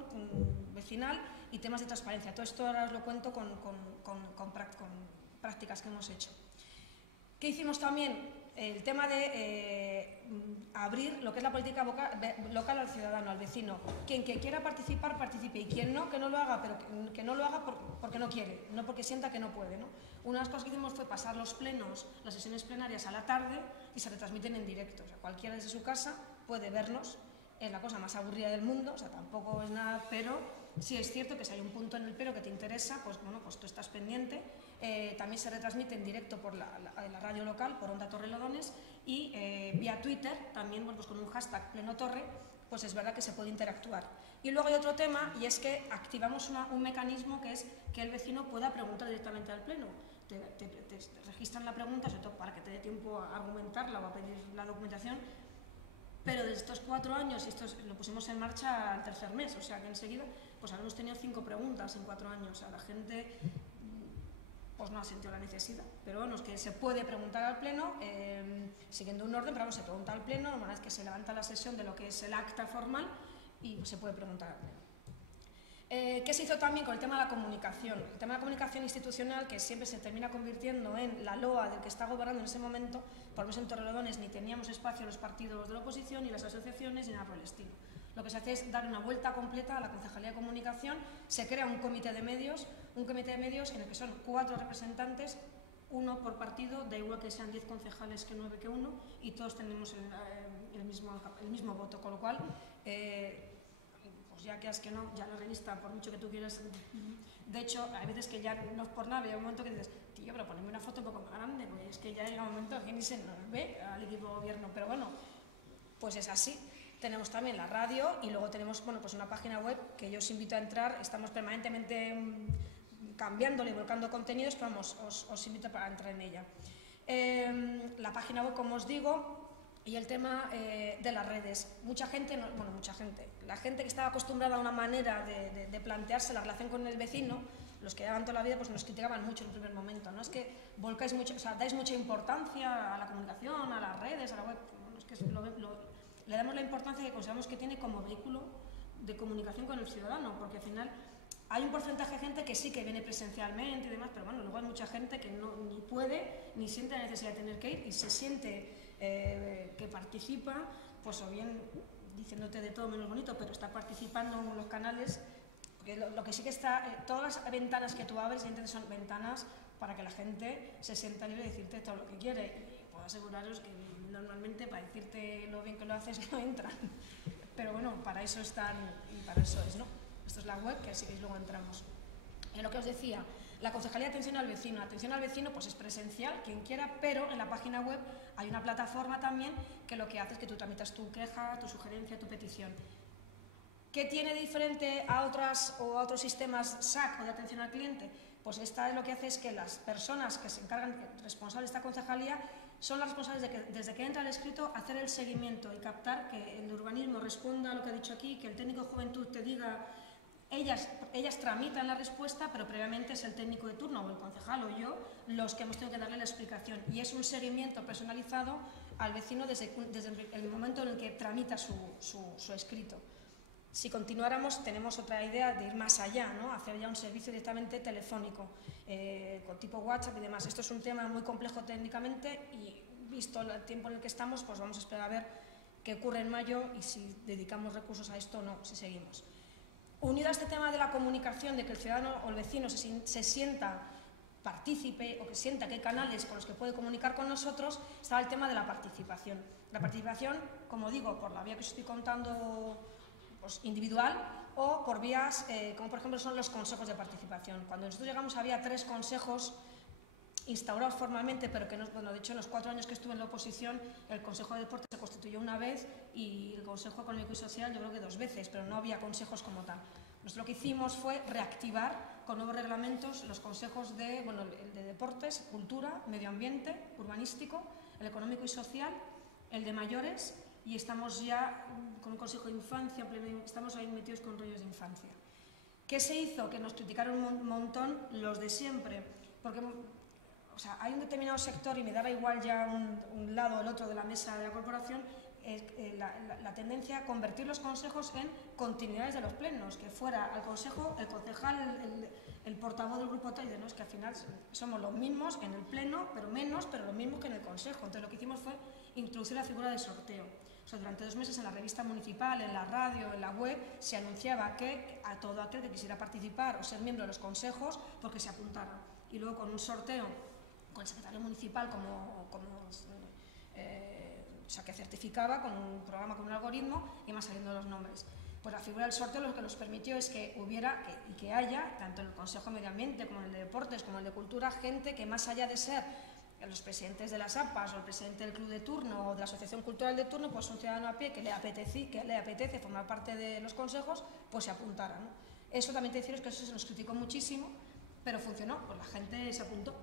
vecinal y temas de transparencia. Todo esto ahora os lo cuento con prácticas que hemos hecho. ¿Qué hicimos también? El tema de abrir lo que es la política local al ciudadano, al vecino. Quien que quiera participar, participe, y quien no, que no lo haga, pero que no lo haga porque no quiere, no porque sienta que no puede, ¿no? Una de las cosas que hicimos fue pasar los plenos, las sesiones plenarias a la tarde y se retransmiten en directo. O sea, cualquiera desde su casa puede vernos. Es la cosa más aburrida del mundo, o sea, tampoco es nada, pero sí es cierto que si hay un punto en el pero que te interesa, pues bueno, pues tú estás pendiente. También se retransmite en directo por la radio local, por Onda Torrelodones, y vía Twitter, también pues con un hashtag Plenotorre, pues es verdad que se puede interactuar. Y luego hay otro tema, y es que activamos un mecanismo que es que el vecino pueda preguntar directamente al Pleno. Te registran la pregunta, sobre todo para que te dé tiempo a argumentarla o a pedir la documentación, pero de estos 4 años, y esto lo pusimos en marcha al tercer mes, o sea que enseguida pues habremos tenido 5 preguntas en 4 años. O sea, la gente pues no ha sentido la necesidad, pero bueno, es que se puede preguntar al Pleno, siguiendo un orden, pero vamos, se pregunta al Pleno, una vez que se levanta la sesión de lo que es el acta formal, y pues, se puede preguntar al Pleno. ¿Qué se hizo también con el tema de la comunicación? El tema de la comunicación institucional, que siempre se termina convirtiendo en la loa del que está gobernando en ese momento. Por lo menos en Torrelodones ni teníamos espacio los partidos de la oposición, ni las asociaciones, ni nada por el estilo. Lo que se hace es dar una vuelta completa a la Concejalía de Comunicación, se crea un comité de medios en el que son 4 representantes, 1 por partido, da igual que sean 10 concejales que 9 que 1, y todos tenemos el mismo voto, con lo cual pues ya quieras que no, ya la revista, por mucho que tú quieras, de hecho, hay veces que ya no es por nada, hay un momento que dices, tío, pero poneme una foto un poco más grande, pues es que ya llega un momento que ni se nos ve al equipo de gobierno, pero bueno, pues es así. Tenemos también la radio y luego tenemos, bueno, pues una página web que yo os invito a entrar, estamos permanentemente cambiándole y volcando contenidos, pero vamos, os invito a entrar en ella. La página web, como os digo, y el tema de las redes. La gente que estaba acostumbrada a una manera de plantearse la relación con el vecino, los que llevaban toda la vida, pues nos criticaban mucho en el primer momento, ¿no? Es que volcáis mucho, o sea, dais mucha importancia a la comunicación, a las redes, a la web. Bueno, es que le damos la importancia que consideramos que tiene como vehículo de comunicación con el ciudadano, porque al final hay un porcentaje de gente que sí que viene presencialmente y demás, pero bueno, luego hay mucha gente que no, ni puede ni siente la necesidad de tener que ir y se siente que participa, pues o bien diciéndote de todo menos bonito, pero está participando en los canales, porque lo que sí que está, todas las ventanas que tú abres son ventanas para que la gente se sienta libre de decirte todo lo que quiere, y puedo aseguraros que normalmente para decirte lo bien que lo haces no entran, pero bueno, para eso están y para eso es, ¿no? Esto es la web, que así que luego entramos. En lo que os decía, la Concejalía de Atención al Vecino. Atención al Vecino pues es presencial, quien quiera, pero en la página web hay una plataforma también que lo que hace es que tú tramitas tu queja, tu sugerencia, tu petición. ¿Qué tiene diferente a otros sistemas SAC o de atención al cliente? Pues esta es lo que hace es que las personas que se encargan, responsables de esta concejalía, son las responsables de que desde que entra el escrito hacer el seguimiento y captar que el de urbanismo responda a lo que ha dicho aquí, que el técnico de juventud te diga. Ellas tramitan la respuesta, pero previamente es el técnico de turno o el concejal o yo los que hemos tenido que darle la explicación, y es un seguimiento personalizado al vecino desde el momento en el que tramita su escrito. Si continuáramos, tenemos otra idea de ir más allá, ¿no? Hacer ya un servicio directamente telefónico, con tipo WhatsApp y demás. Esto es un tema muy complejo técnicamente y visto el tiempo en el que estamos, pues vamos a esperar a ver qué ocurre en mayo y si dedicamos recursos a esto o no, si seguimos. Unido a este tema de la comunicación, de que el ciudadano o el vecino se sienta partícipe o que sienta que hay canales con los que puede comunicar con nosotros, está el tema de la participación. La participación, como digo, por la vía que os estoy contando, pues, individual, o por vías como por ejemplo son los consejos de participación. Cuando nosotros llegamos había 3 consejos instaurados formalmente, pero que no, bueno, de hecho en los 4 años que estuve en la oposición el Consejo de Deportes se constituyó una vez y el Consejo Económico y Social yo creo que 2 veces, pero no había consejos como tal. Nosotros lo que hicimos fue reactivar con nuevos reglamentos los consejos de, bueno, el de deportes, cultura, medio ambiente, urbanístico, el económico y social, el de mayores, y estamos ya con un consejo de infancia, estamos ahí metidos con rollos de infancia. ¿Qué se hizo? Que nos criticaron un montón los de siempre, porque o sea, hay un determinado sector, y me daba igual ya un lado o el otro de la mesa de la corporación, la tendencia a convertir los consejos en continuidades de los plenos, que fuera al consejo, el concejal, el portavoz del grupo tal, y de no, es que al final somos los mismos en el pleno, pero menos, pero los mismos que en el consejo. Entonces lo que hicimos fue introducir la figura de sorteo. O sea, durante 2 meses en la revista municipal, en la radio, en la web, se anunciaba que a todo aquel que quisiera participar o ser miembro de los consejos, porque se apuntara. Y luego con un sorteo, con el secretario municipal o sea, que certificaba con un programa, con un algoritmo, y iban saliendo los nombres. Pues la figura del sorteo lo que nos permitió es que hubiera y que haya, tanto en el Consejo de Medio Ambiente como en el de Deportes, como en el de Cultura, gente que más allá de ser los presidentes de las APAs o el presidente del club de turno o de la asociación cultural de turno, pues un ciudadano a pie que le apetece formar parte de los consejos, pues se apuntara, ¿no? Eso también te deciros que eso se nos criticó muchísimo, pero funcionó, pues la gente se apuntó,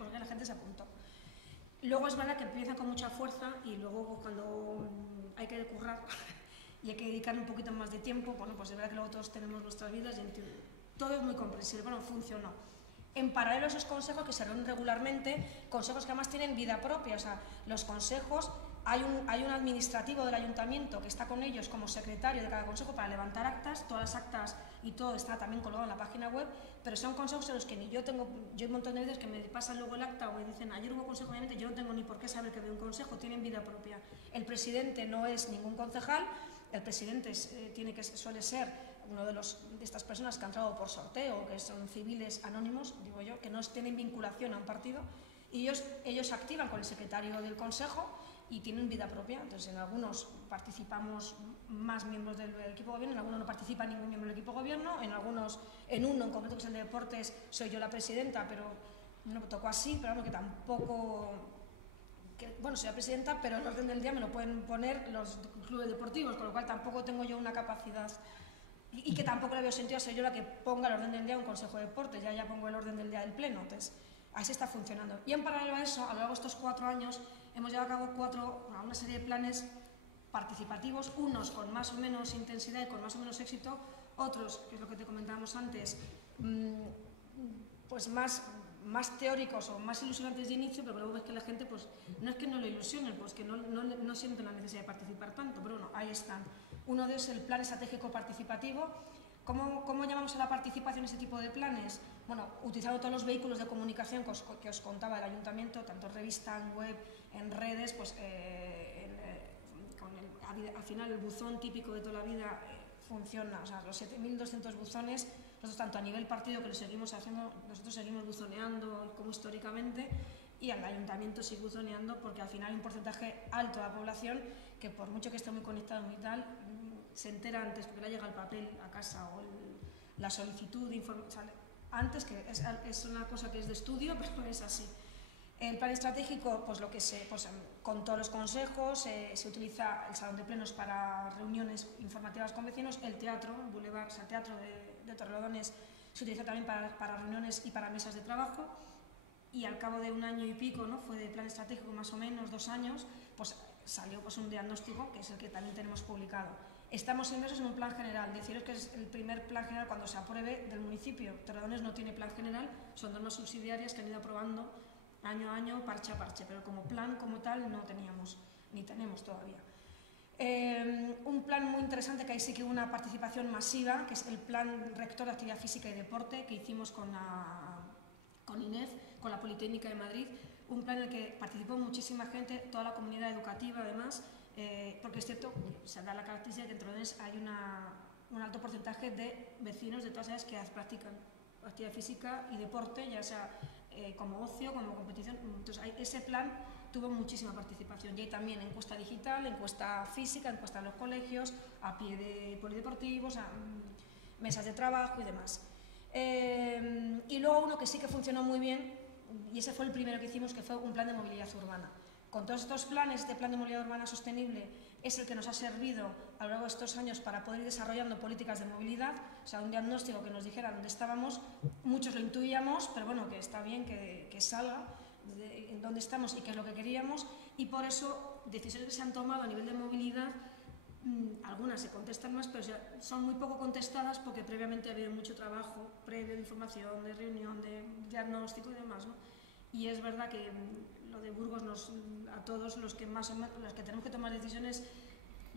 la gente se apuntó. Luego es verdad que empiezan con mucha fuerza y luego cuando hay que currar y hay que dedicarle un poquito más de tiempo, bueno, pues es verdad que luego todos tenemos nuestras vidas y todo es muy comprensible, bueno, funcionó. En paralelo a esos consejos que se reúnen regularmente, consejos que además tienen vida propia, o sea, los consejos, hay un administrativo del ayuntamiento que está con ellos como secretario de cada consejo para levantar actas, todas las actas y todo está también colgado en la página web, pero son consejos en los que ni yo hay un montón de veces que me pasan luego el acta o me dicen, ayer hubo consejo de ambiente, yo no tengo ni por qué saber que había un consejo, tienen vida propia. El presidente no es ningún concejal, el presidente suele ser uno de estas personas que han entrado por sorteo, que son civiles anónimos, digo yo, que no tienen vinculación a un partido, y ellos activan con el secretario del consejo y tienen vida propia. Entonces en algunos participamos más miembros del equipo de gobierno, en algunos no participa ningún miembro del equipo de gobierno, en uno en concreto que es el de deportes soy yo la presidenta, pero no me tocó así, pero que tampoco, bueno, soy la presidenta, pero el orden del día me lo pueden poner los clubes deportivos, con lo cual tampoco tengo yo una capacidad y que tampoco le veo sentido a ser yo la que ponga el orden del día un consejo de deportes, ya pongo el orden del día del pleno. Entonces así está funcionando. Y en paralelo a eso, a lo largo de estos 4 años, hemos llevado a cabo una serie de planes participativos, unos con más o menos intensidad y con más o menos éxito, otros, que es lo que te comentábamos antes, pues más más teóricos o más ilusionantes de inicio, pero luego ves que la gente pues no es que no lo ilusionen, pues que no sienten la necesidad de participar tanto, pero bueno, ahí están. Uno de ellos es el plan estratégico participativo. ¿Cómo llamamos a la participación en ese tipo de planes? Bueno, utilizando todos los vehículos de comunicación que os contaba el ayuntamiento, tanto en revista, en web, en redes, pues al final el buzón típico de toda la vida funciona, o sea, los 7.200 buzones, nosotros tanto a nivel partido que lo seguimos haciendo, nosotros seguimos buzoneando como históricamente, y al ayuntamiento sigue buzoneando porque al final hay un porcentaje alto de la población que por mucho que esté muy conectado y tal, se entera antes porque le llega el papel a casa o la solicitud de información, antes, que es una cosa que es de estudio, pero es así. El plan estratégico, pues con todos los consejos, se utiliza el salón de plenos para reuniones informativas con vecinos, el teatro, el Boulevard, o sea, el teatro de Torrelodones se utiliza también para reuniones y para mesas de trabajo, y al cabo de 1 año y pico, ¿no? Fue de plan estratégico más o menos 2 años, pues salió pues un diagnóstico que es el que también tenemos publicado. Estamos inmersos en un plan general, deciros que es el primer plan general cuando se apruebe del municipio. Torrelodones no tiene plan general, son normas subsidiarias que han ido aprobando año a año, parche a parche, pero como plan como tal no teníamos, ni tenemos todavía. Un plan muy interesante que ahí sí que hubo una participación masiva, que es el plan rector de actividad física y deporte que hicimos con INEF, con la Politécnica de Madrid, un plan en el que participó muchísima gente, toda la comunidad educativa además, porque es cierto que se da la característica de que en Torrelodones hay un alto porcentaje de vecinos de todas edades que practican actividad física y deporte, ya sea como ocio, como competición. Entonces ese plan tuvo muchísima participación, y hay también encuesta digital, encuesta física, encuesta en los colegios, a pie de polideportivos, mesas de trabajo y demás. Y luego uno que sí que funcionó muy bien, y ese fue el primero que hicimos, que fue un plan de movilidad urbana. Con todos estos planes, este plan de movilidad urbana sostenible es el que nos ha servido a lo largo de estos años para poder ir desarrollando políticas de movilidad, o sea, un diagnóstico que nos dijera dónde estábamos, muchos lo intuíamos, pero bueno, que está bien que salga en dónde estamos y qué es lo que queríamos, y por eso decisiones que se han tomado a nivel de movilidad, algunas se contestan más, pero son muy poco contestadas porque previamente ha habido mucho trabajo previo de información, de reunión, de diagnóstico y demás, ¿no? Y es verdad que lo de Burgos a todos los que tenemos que tomar decisiones,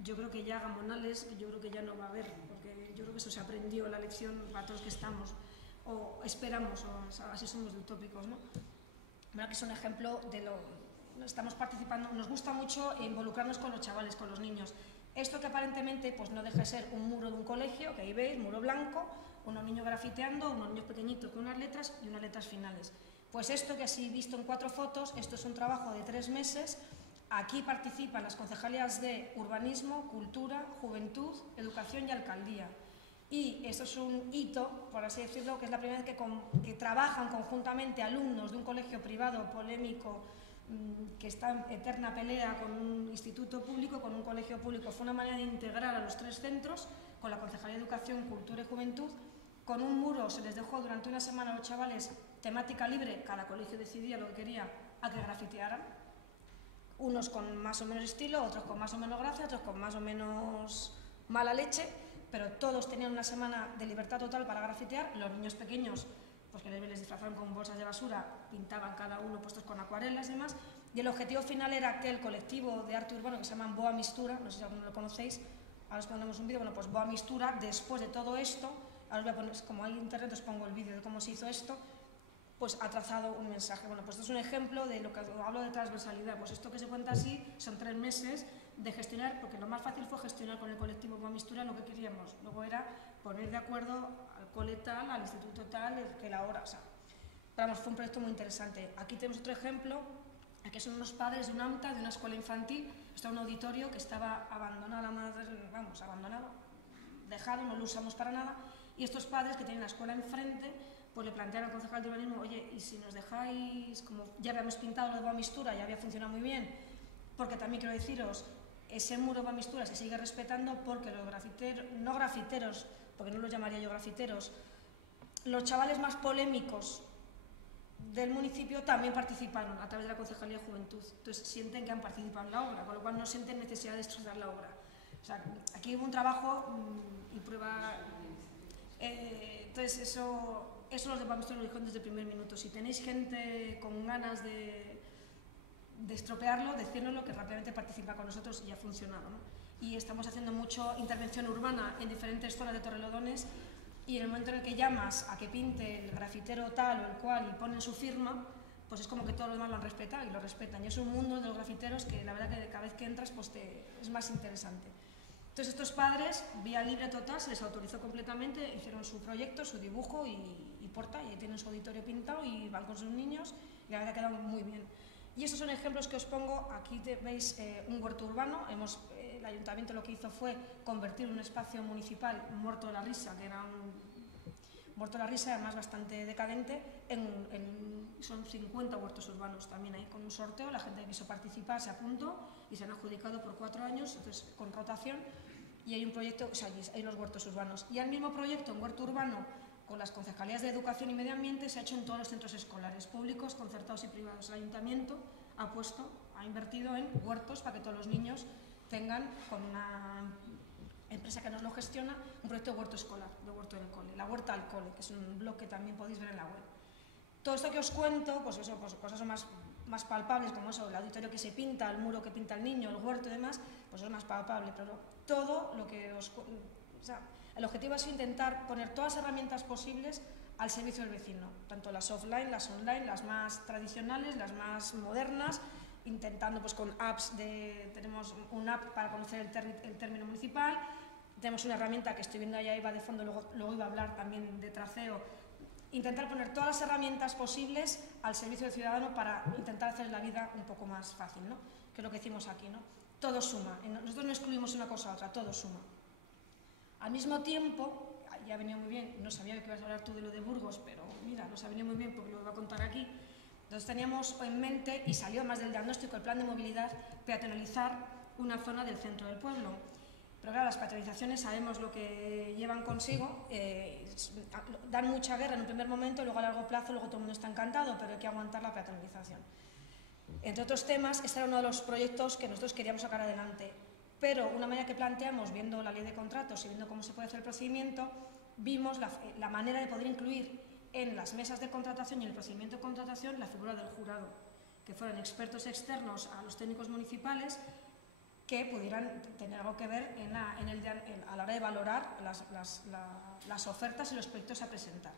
yo creo que ya gamonales, yo creo que ya no va a haber, porque yo creo que eso se aprendió la lección para todos que estamos, o esperamos, o así somos de utópicos, ¿no? Verdad que es un ejemplo de estamos participando, nos gusta mucho involucrarnos con los chavales, con los niños. Esto que aparentemente pues no deja de ser un muro de un colegio, que ahí veis, muro blanco, unos niños grafiteando, unos niños pequeñitos con unas letras y unas letras finales. Pues esto que así visto en 4 fotos, esto es un trabajo de 3 meses, aquí participan las concejalías de Urbanismo, Cultura, Juventud, Educación y Alcaldía. Y esto es un hito, por así decirlo, que es la primera vez que trabajan conjuntamente alumnos de un colegio privado polémico que está en eterna pelea con un instituto público, con un colegio público. Fue una manera de integrar a los 3 centros, con la Concejalía de Educación, Cultura y Juventud. Con un muro se les dejó durante una semana a los chavales temática libre, cada colegio decidía lo que quería, a que grafitearan. Unos con más o menos estilo, otros con más o menos gracia, otros con más o menos mala leche, pero todos tenían una semana de libertad total para grafitear. Los niños pequeños, pues que les disfrazaron con bolsas de basura, pintaban cada uno puestos con acuarelas y demás, y el objetivo final era que el colectivo de arte urbano que se llama Boa Mistura, no sé si alguno lo conocéis, ahora os ponemos un vídeo, bueno, pues Boa Mistura, después de todo esto, ahora os voy a poner, como hay internet os pongo el vídeo de cómo se hizo esto, pues ha trazado un mensaje. Bueno, pues esto es un ejemplo de lo que hablo de transversalidad. Pues esto que se cuenta así son 3 meses de gestionar, porque lo más fácil fue gestionar con el colectivo Boa Mistura lo que queríamos. Luego era poner de acuerdo al cole tal, al instituto tal, que la hora, o sea, vamos, fue un proyecto muy interesante. Aquí tenemos otro ejemplo, aquí son unos padres de un AMTA, de una escuela infantil, está un auditorio que estaba abandonado, vamos, abandonado, dejado, no lo usamos para nada, y estos padres que tienen la escuela enfrente, pues le plantearon al concejal de urbanismo, oye, y si nos dejáis, como ya habíamos pintado lo de Boa Mistura, ya había funcionado muy bien, porque también quiero deciros, ese muro Boa Mistura se sigue respetando porque los grafiteros, no grafiteros, porque no los llamaría yo grafiteros, los chavales más polémicos del municipio también participaron a través de la Concejalía de Juventud, entonces sienten que han participado en la obra, con lo cual no sienten necesidad de destrozar la obra. O sea, aquí hubo un trabajo y prueba, entonces eso eso los hemos dicho desde el primer minuto. Si tenéis gente con ganas de estropearlo, decírnoslo, que rápidamente participa con nosotros y ha funcionado, ¿no? Y estamos haciendo mucha intervención urbana en diferentes zonas de Torrelodones, y en el momento en el que llamas a que pinte el grafitero tal o el cual y ponen su firma, pues es como que todos los demás lo han respetado y lo respetan. Y es un mundo de los grafiteros que la verdad que cada vez que entras pues es más interesante. Entonces estos padres, vía libre total, se les autorizó completamente, hicieron su proyecto, su dibujo y porta, y tienen su auditorio pintado y van con sus niños y la verdad que ha quedado muy bien. Y estos son ejemplos que os pongo. Aquí veis un huerto urbano. El ayuntamiento lo que hizo fue convertir un espacio municipal, Muerto de la Risa, que era un Muerto de la Risa, además bastante decadente, son 50 huertos urbanos también ahí, con un sorteo. La gente que quiso participar se apuntó y se han adjudicado por 4 años, entonces con rotación, y hay un proyecto, o sea, hay los huertos urbanos. Y el mismo proyecto, un huerto urbano, con las concejalías de Educación y Medio Ambiente, se ha hecho en todos los centros escolares, públicos, concertados y privados. El ayuntamiento ha invertido en huertos para que todos los niños tengan, con una empresa que nos lo gestiona, un proyecto de huerto escolar, de huerto del cole, la huerta al cole, que es un blog que también podéis ver en la web. Todo esto que os cuento, pues eso, pues cosas más palpables, como eso, el auditorio que se pinta, el muro que pinta el niño, el huerto y demás, pues eso es más palpable, pero todo lo que el objetivo es intentar poner todas las herramientas posibles al servicio del vecino, tanto las offline, las online, las más tradicionales, las más modernas, intentando pues con apps, tenemos un app para conocer el término municipal, tenemos una herramienta que estoy viendo allá iba de fondo, luego iba a hablar también de traceo, intentar poner todas las herramientas posibles al servicio del ciudadano para intentar hacer la vida un poco más fácil, ¿no? Que es lo que decimos aquí, ¿no? Todo suma, nosotros no excluimos una cosa a otra, todo suma. Al mismo tiempo, ya venía muy bien, no sabía que ibas a hablar tú de lo de Burgos, pero mira, nos ha venido muy bien porque lo voy a contar aquí. Entonces teníamos en mente, y salió más del diagnóstico, el plan de movilidad, peatonalizar una zona del centro del pueblo. Pero claro, las peatonalizaciones sabemos lo que llevan consigo, dan mucha guerra en un primer momento, luego a largo plazo, luego todo el mundo está encantado, pero hay que aguantar la peatonalización. Entre otros temas, este era uno de los proyectos que nosotros queríamos sacar adelante. Pero una manera que planteamos, viendo la ley de contratos y viendo cómo se puede hacer el procedimiento, vimos la manera de poder incluir en las mesas de contratación y en el procedimiento de contratación la figura del jurado, que fueran expertos externos a los técnicos municipales que pudieran tener algo que ver a la hora de valorar las ofertas y los proyectos a presentar.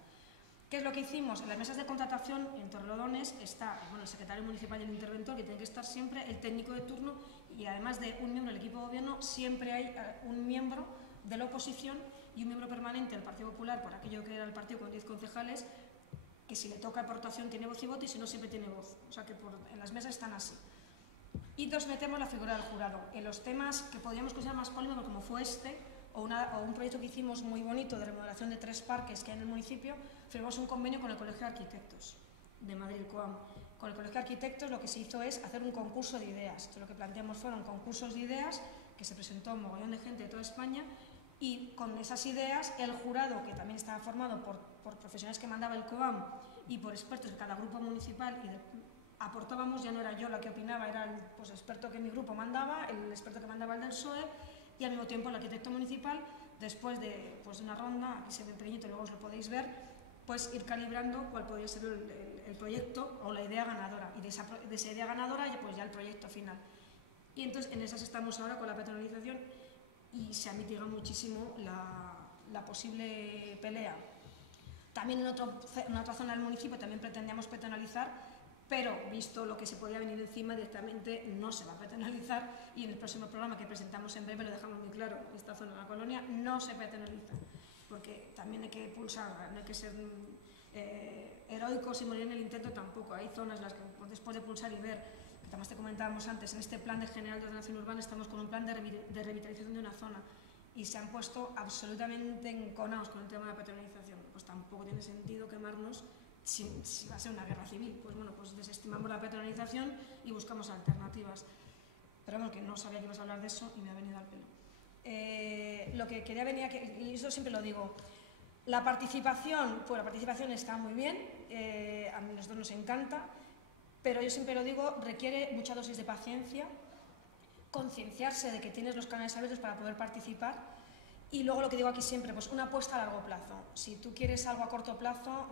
¿Qué es lo que hicimos? En las mesas de contratación en Torrelodones está el secretario municipal y el interventor, que tiene que estar siempre, el técnico de turno, y además de un miembro del equipo de gobierno, siempre hay un miembro de la oposición y un miembro permanente del Partido Popular, por aquello que era el partido con 10 concejales, que si le toca aportación tiene voz y voto, y si no siempre tiene voz. O sea que en las mesas están así. Y nos metemos la figura del jurado. En los temas que podríamos considerar más polémicos, como fue o un proyecto que hicimos muy bonito de remodelación de 3 parques que hay en el municipio, firmamos un convenio con el Colegio de Arquitectos de Madrid, COAM. Con el Colegio de Arquitectos lo que se hizo es hacer un concurso de ideas. Entonces, lo que planteamos fueron concursos de ideas, que se presentó un mogollón de gente de toda España, y con esas ideas el jurado, que también estaba formado por profesionales que mandaba el COAM y por expertos de cada grupo municipal, aportábamos, ya no era yo la que opinaba, era el experto que mi grupo mandaba, el experto que mandaba el del PSOE, y al mismo tiempo el arquitecto municipal, después de una ronda, aquí se ve pequeñito, luego os lo podéis ver, pues ir calibrando cuál podría ser el proyecto o la idea ganadora, y de esa idea ganadora pues ya el proyecto final. Y entonces en esas estamos ahora con la peatonalización, y se ha mitigado muchísimo la posible pelea. También en otra zona del municipio también pretendíamos peatonalizar, pero visto lo que se podía venir encima, directamente no se va a peatonalizar, y en el próximo programa que presentamos en breve lo dejamos muy claro: esta zona de la colonia no se peatonaliza, porque también hay que pulsar, no hay que ser heroicos y morir en el intento tampoco. Hay zonas en las que después de pulsar y ver, que además te comentábamos antes, en este plan general de ordenación urbana estamos con un plan de revitalización de una zona, y se han puesto absolutamente enconados con el tema de la peatonalización. Pues tampoco tiene sentido quemarnos si va a ser una guerra civil. Pues bueno, pues desestimamos la peatonalización y buscamos alternativas. Pero bueno, que no sabía que ibas a hablar de eso y me ha venido al pelo. Lo que quería venir aquí, y eso siempre lo digo, la participación, pues la participación está muy bien, a nosotros nos encanta, pero yo siempre lo digo, requiere mucha dosis de paciencia, concienciarse de que tienes los canales abiertos para poder participar, Y luego lo que digo aquí siempre, pues una apuesta a largo plazo. Si tú quieres algo a corto plazo,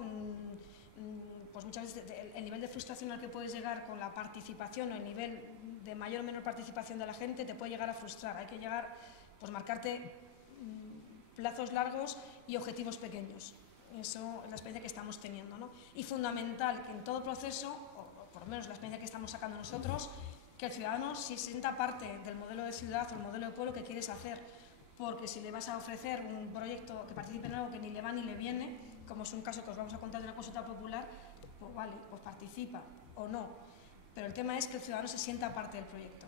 pues muchas veces el nivel de frustración al que puedes llegar con la participación o el nivel de mayor o menor participación de la gente te puede llegar a frustrar. Hay que llegar, pues marcarte plazos largos y objetivos pequeños. Eso es la experiencia que estamos teniendo, ¿no? Y fundamental que en todo proceso, o por lo menos la experiencia que estamos sacando nosotros, que el ciudadano se sienta parte del modelo de ciudad o el modelo de pueblo que quieres hacer. Porque si le vas a ofrecer un proyecto que participe en algo que ni le va ni le viene, como es un caso que os vamos a contar de una consulta popular, pues vale, pues participa o no. Pero el tema es que el ciudadano se sienta parte del proyecto.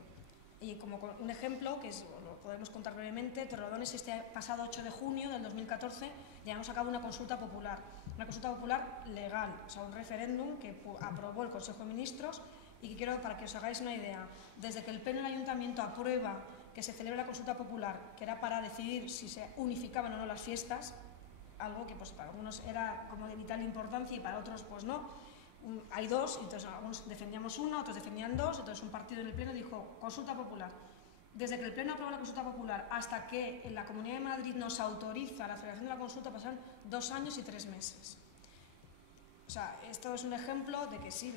Y como un ejemplo, que lo podemos contar brevemente, Torrelodones este pasado 8 de junio del 2014 llevamos a cabo una consulta popular legal, o sea, un referéndum que aprobó el Consejo de Ministros y que quiero, para que os hagáis una idea, desde que el Pleno del Ayuntamiento aprueba que se celebre la consulta popular, que era para decidir si se unificaban o no las fiestas, algo que pues, para algunos era como de vital importancia y para otros pues no. Hay dos, entonces algunos defendíamos una, otros defendían dos, entonces un partido en el Pleno dijo consulta popular. Desde que el Pleno aprobó la consulta popular hasta que en la Comunidad de Madrid nos autoriza la celebración de la consulta pasaron 2 años y 3 meses. O sea, esto es un ejemplo de que sí,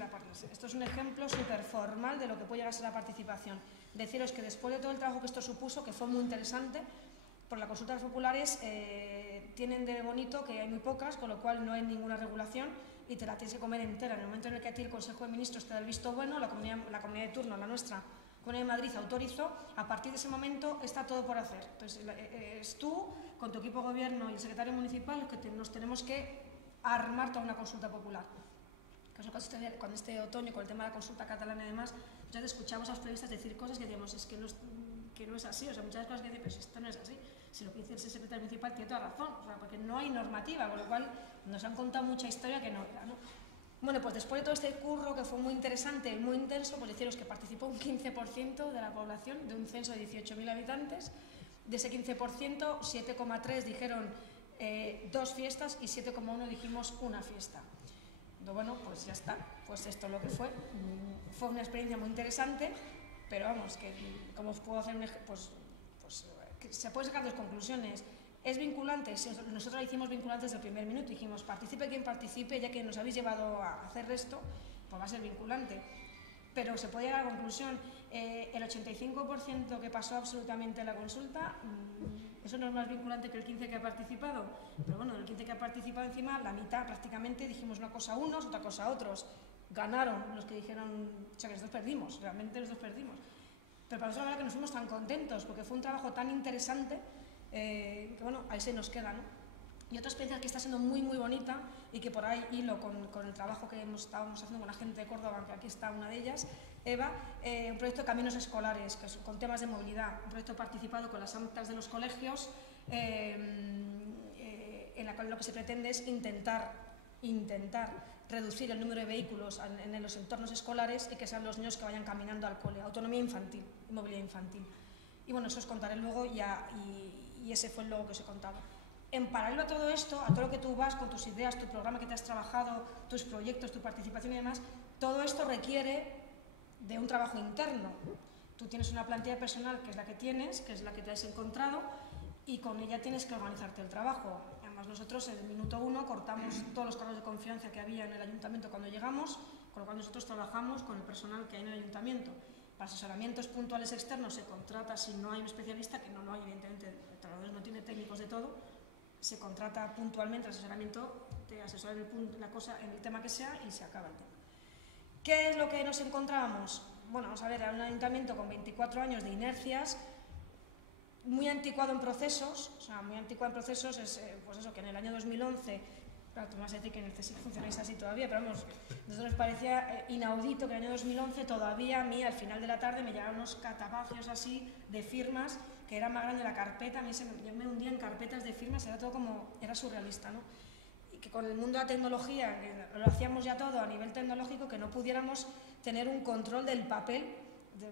esto es un ejemplo súper formal de lo que puede llegar a ser la participación. Deciros que después de todo el trabajo que esto supuso, que fue muy interesante, por las consultas populares tienen de bonito que hay muy pocas, con lo cual no hay ninguna regulación y te la tienes que comer entera. En el momento en el que a ti el Consejo de Ministros te da el visto bueno, la comunidad de turno, la nuestra, Comunidad de Madrid, autorizó, a partir de ese momento está todo por hacer. Entonces, es tú, con tu equipo de gobierno y el secretario municipal, los que nos tenemos que armar toda una consulta popular. Cuando este otoño, con el tema de la consulta catalana y demás, ya escuchamos a los periodistas decir cosas que decíamos, es que no es así, o sea, muchas cosas que dicen, pero esto no es así. Si lo que dice el secretario municipal tiene toda razón, o sea, porque no hay normativa, con lo cual nos han contado mucha historia que no era, ¿no? Bueno, pues después de todo este curro, que fue muy interesante y muy intenso, pues deciros que participó un 15% de la población, de un censo de 18.000 habitantes. De ese 15%, 7,3 dijeron 2 fiestas y 7,1 dijimos una fiesta. Bueno, pues ya está, pues esto es lo que fue. Fue una experiencia muy interesante, pero vamos, que como os puedo hacer un ejemplo, pues que se pueden sacar 2 conclusiones. ¿Es vinculante? Sí, nosotros la hicimos vinculante desde el primer minuto, dijimos participe quien participe, ya que nos habéis llevado a hacer esto, pues va a ser vinculante. Pero se puede llegar a la conclusión, el 85% que pasó absolutamente la consulta, eso no es más vinculante que el 15% que ha participado, pero bueno, del 15% que ha participado encima, la mitad prácticamente dijimos una cosa a unos, otra cosa a otros. Ganaron los que dijeron, o sea que nosotros perdimos, realmente nosotros perdimos. Pero para nosotros la verdad que nos fuimos tan contentos, porque fue un trabajo tan interesante, que bueno, ahí se nos queda, ¿no? Y otra experiencia que está siendo muy muy bonita y que por ahí hilo con el trabajo que estábamos haciendo con la gente de Córdoba, que aquí está una de ellas, Eva, un proyecto de caminos escolares, que es con temas de movilidad, un proyecto participado con las AMPAs de los colegios, en la cual lo que se pretende es intentar reducir el número de vehículos en los entornos escolares y que sean los niños que vayan caminando al cole, autonomía infantil, movilidad infantil. Y bueno, eso os contaré luego y ese fue el logo que os he contado. En paralelo a todo esto, a todo lo que tú vas con tus ideas, tu programa que te has trabajado, tus proyectos, tu participación y demás, todo esto requiere de un trabajo interno. Tú tienes una plantilla personal que es la que tienes, que es la que te has encontrado, y con ella tienes que organizarte el trabajo. Además, nosotros en el minuto 1 cortamos todos los cargos de confianza que había en el ayuntamiento cuando llegamos, con lo cual nosotros trabajamos con el personal que hay en el ayuntamiento. Para asesoramientos puntuales externos se contrata, si no hay un especialista, que no hay, evidentemente, el Torrelodones no tiene técnicos de todo, se contrata puntualmente el asesoramiento, te asesoran la cosa en el tema que sea y se acaba el tema. ¿Qué es lo que nos encontrábamos? Bueno, vamos a ver, era un ayuntamiento con 24 años de inercias, muy anticuado en procesos, o sea, muy anticuado en procesos es, pues eso, que en el año 2011, claro, tú me vas a decir que en el CSIC funcionáis así todavía, pero vamos, a nosotros nos parecía inaudito que en el año 2011 todavía a mí, al final de la tarde, me llegaban unos catapacios así de firmas que era más grande la carpeta, a mí yo me hundía en carpetas de firmas, era todo como, era surrealista, ¿no? Y que con el mundo de la tecnología, que lo hacíamos ya todo a nivel tecnológico, que no pudiéramos tener un control del papel,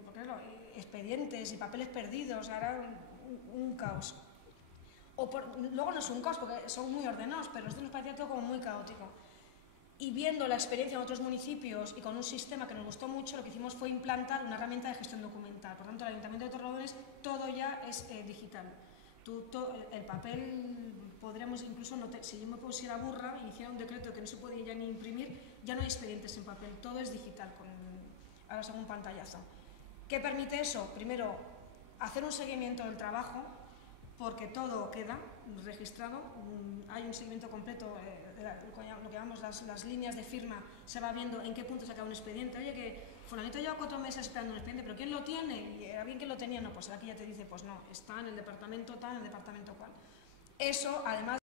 porque claro, expedientes y papeles perdidos, era un caos. Luego no es un caos porque son muy ordenados, pero esto nos parecía todo como muy caótico. Y viendo la experiencia en otros municipios y con un sistema que nos gustó mucho, lo que hicimos fue implantar una herramienta de gestión documental. Por tanto, el Ayuntamiento de Torrelodones todo ya es digital. el papel podremos incluso, si yo me pusiera burra y hiciera un decreto que no se podía ya ni imprimir, ya no hay expedientes en papel, todo es digital, ahora son un pantallazo. ¿Qué permite eso? Primero, hacer un seguimiento del trabajo, porque todo queda registrado, hay un seguimiento completo, lo que llamamos las líneas de firma, se va viendo en qué punto se acaba un expediente. Oye, que fulanito lleva 4 meses esperando un expediente, pero ¿quién lo tiene? Y era bien que lo tenía, no, pues aquí ya te dice, pues no, está en el departamento tal, en el departamento cual. Eso, además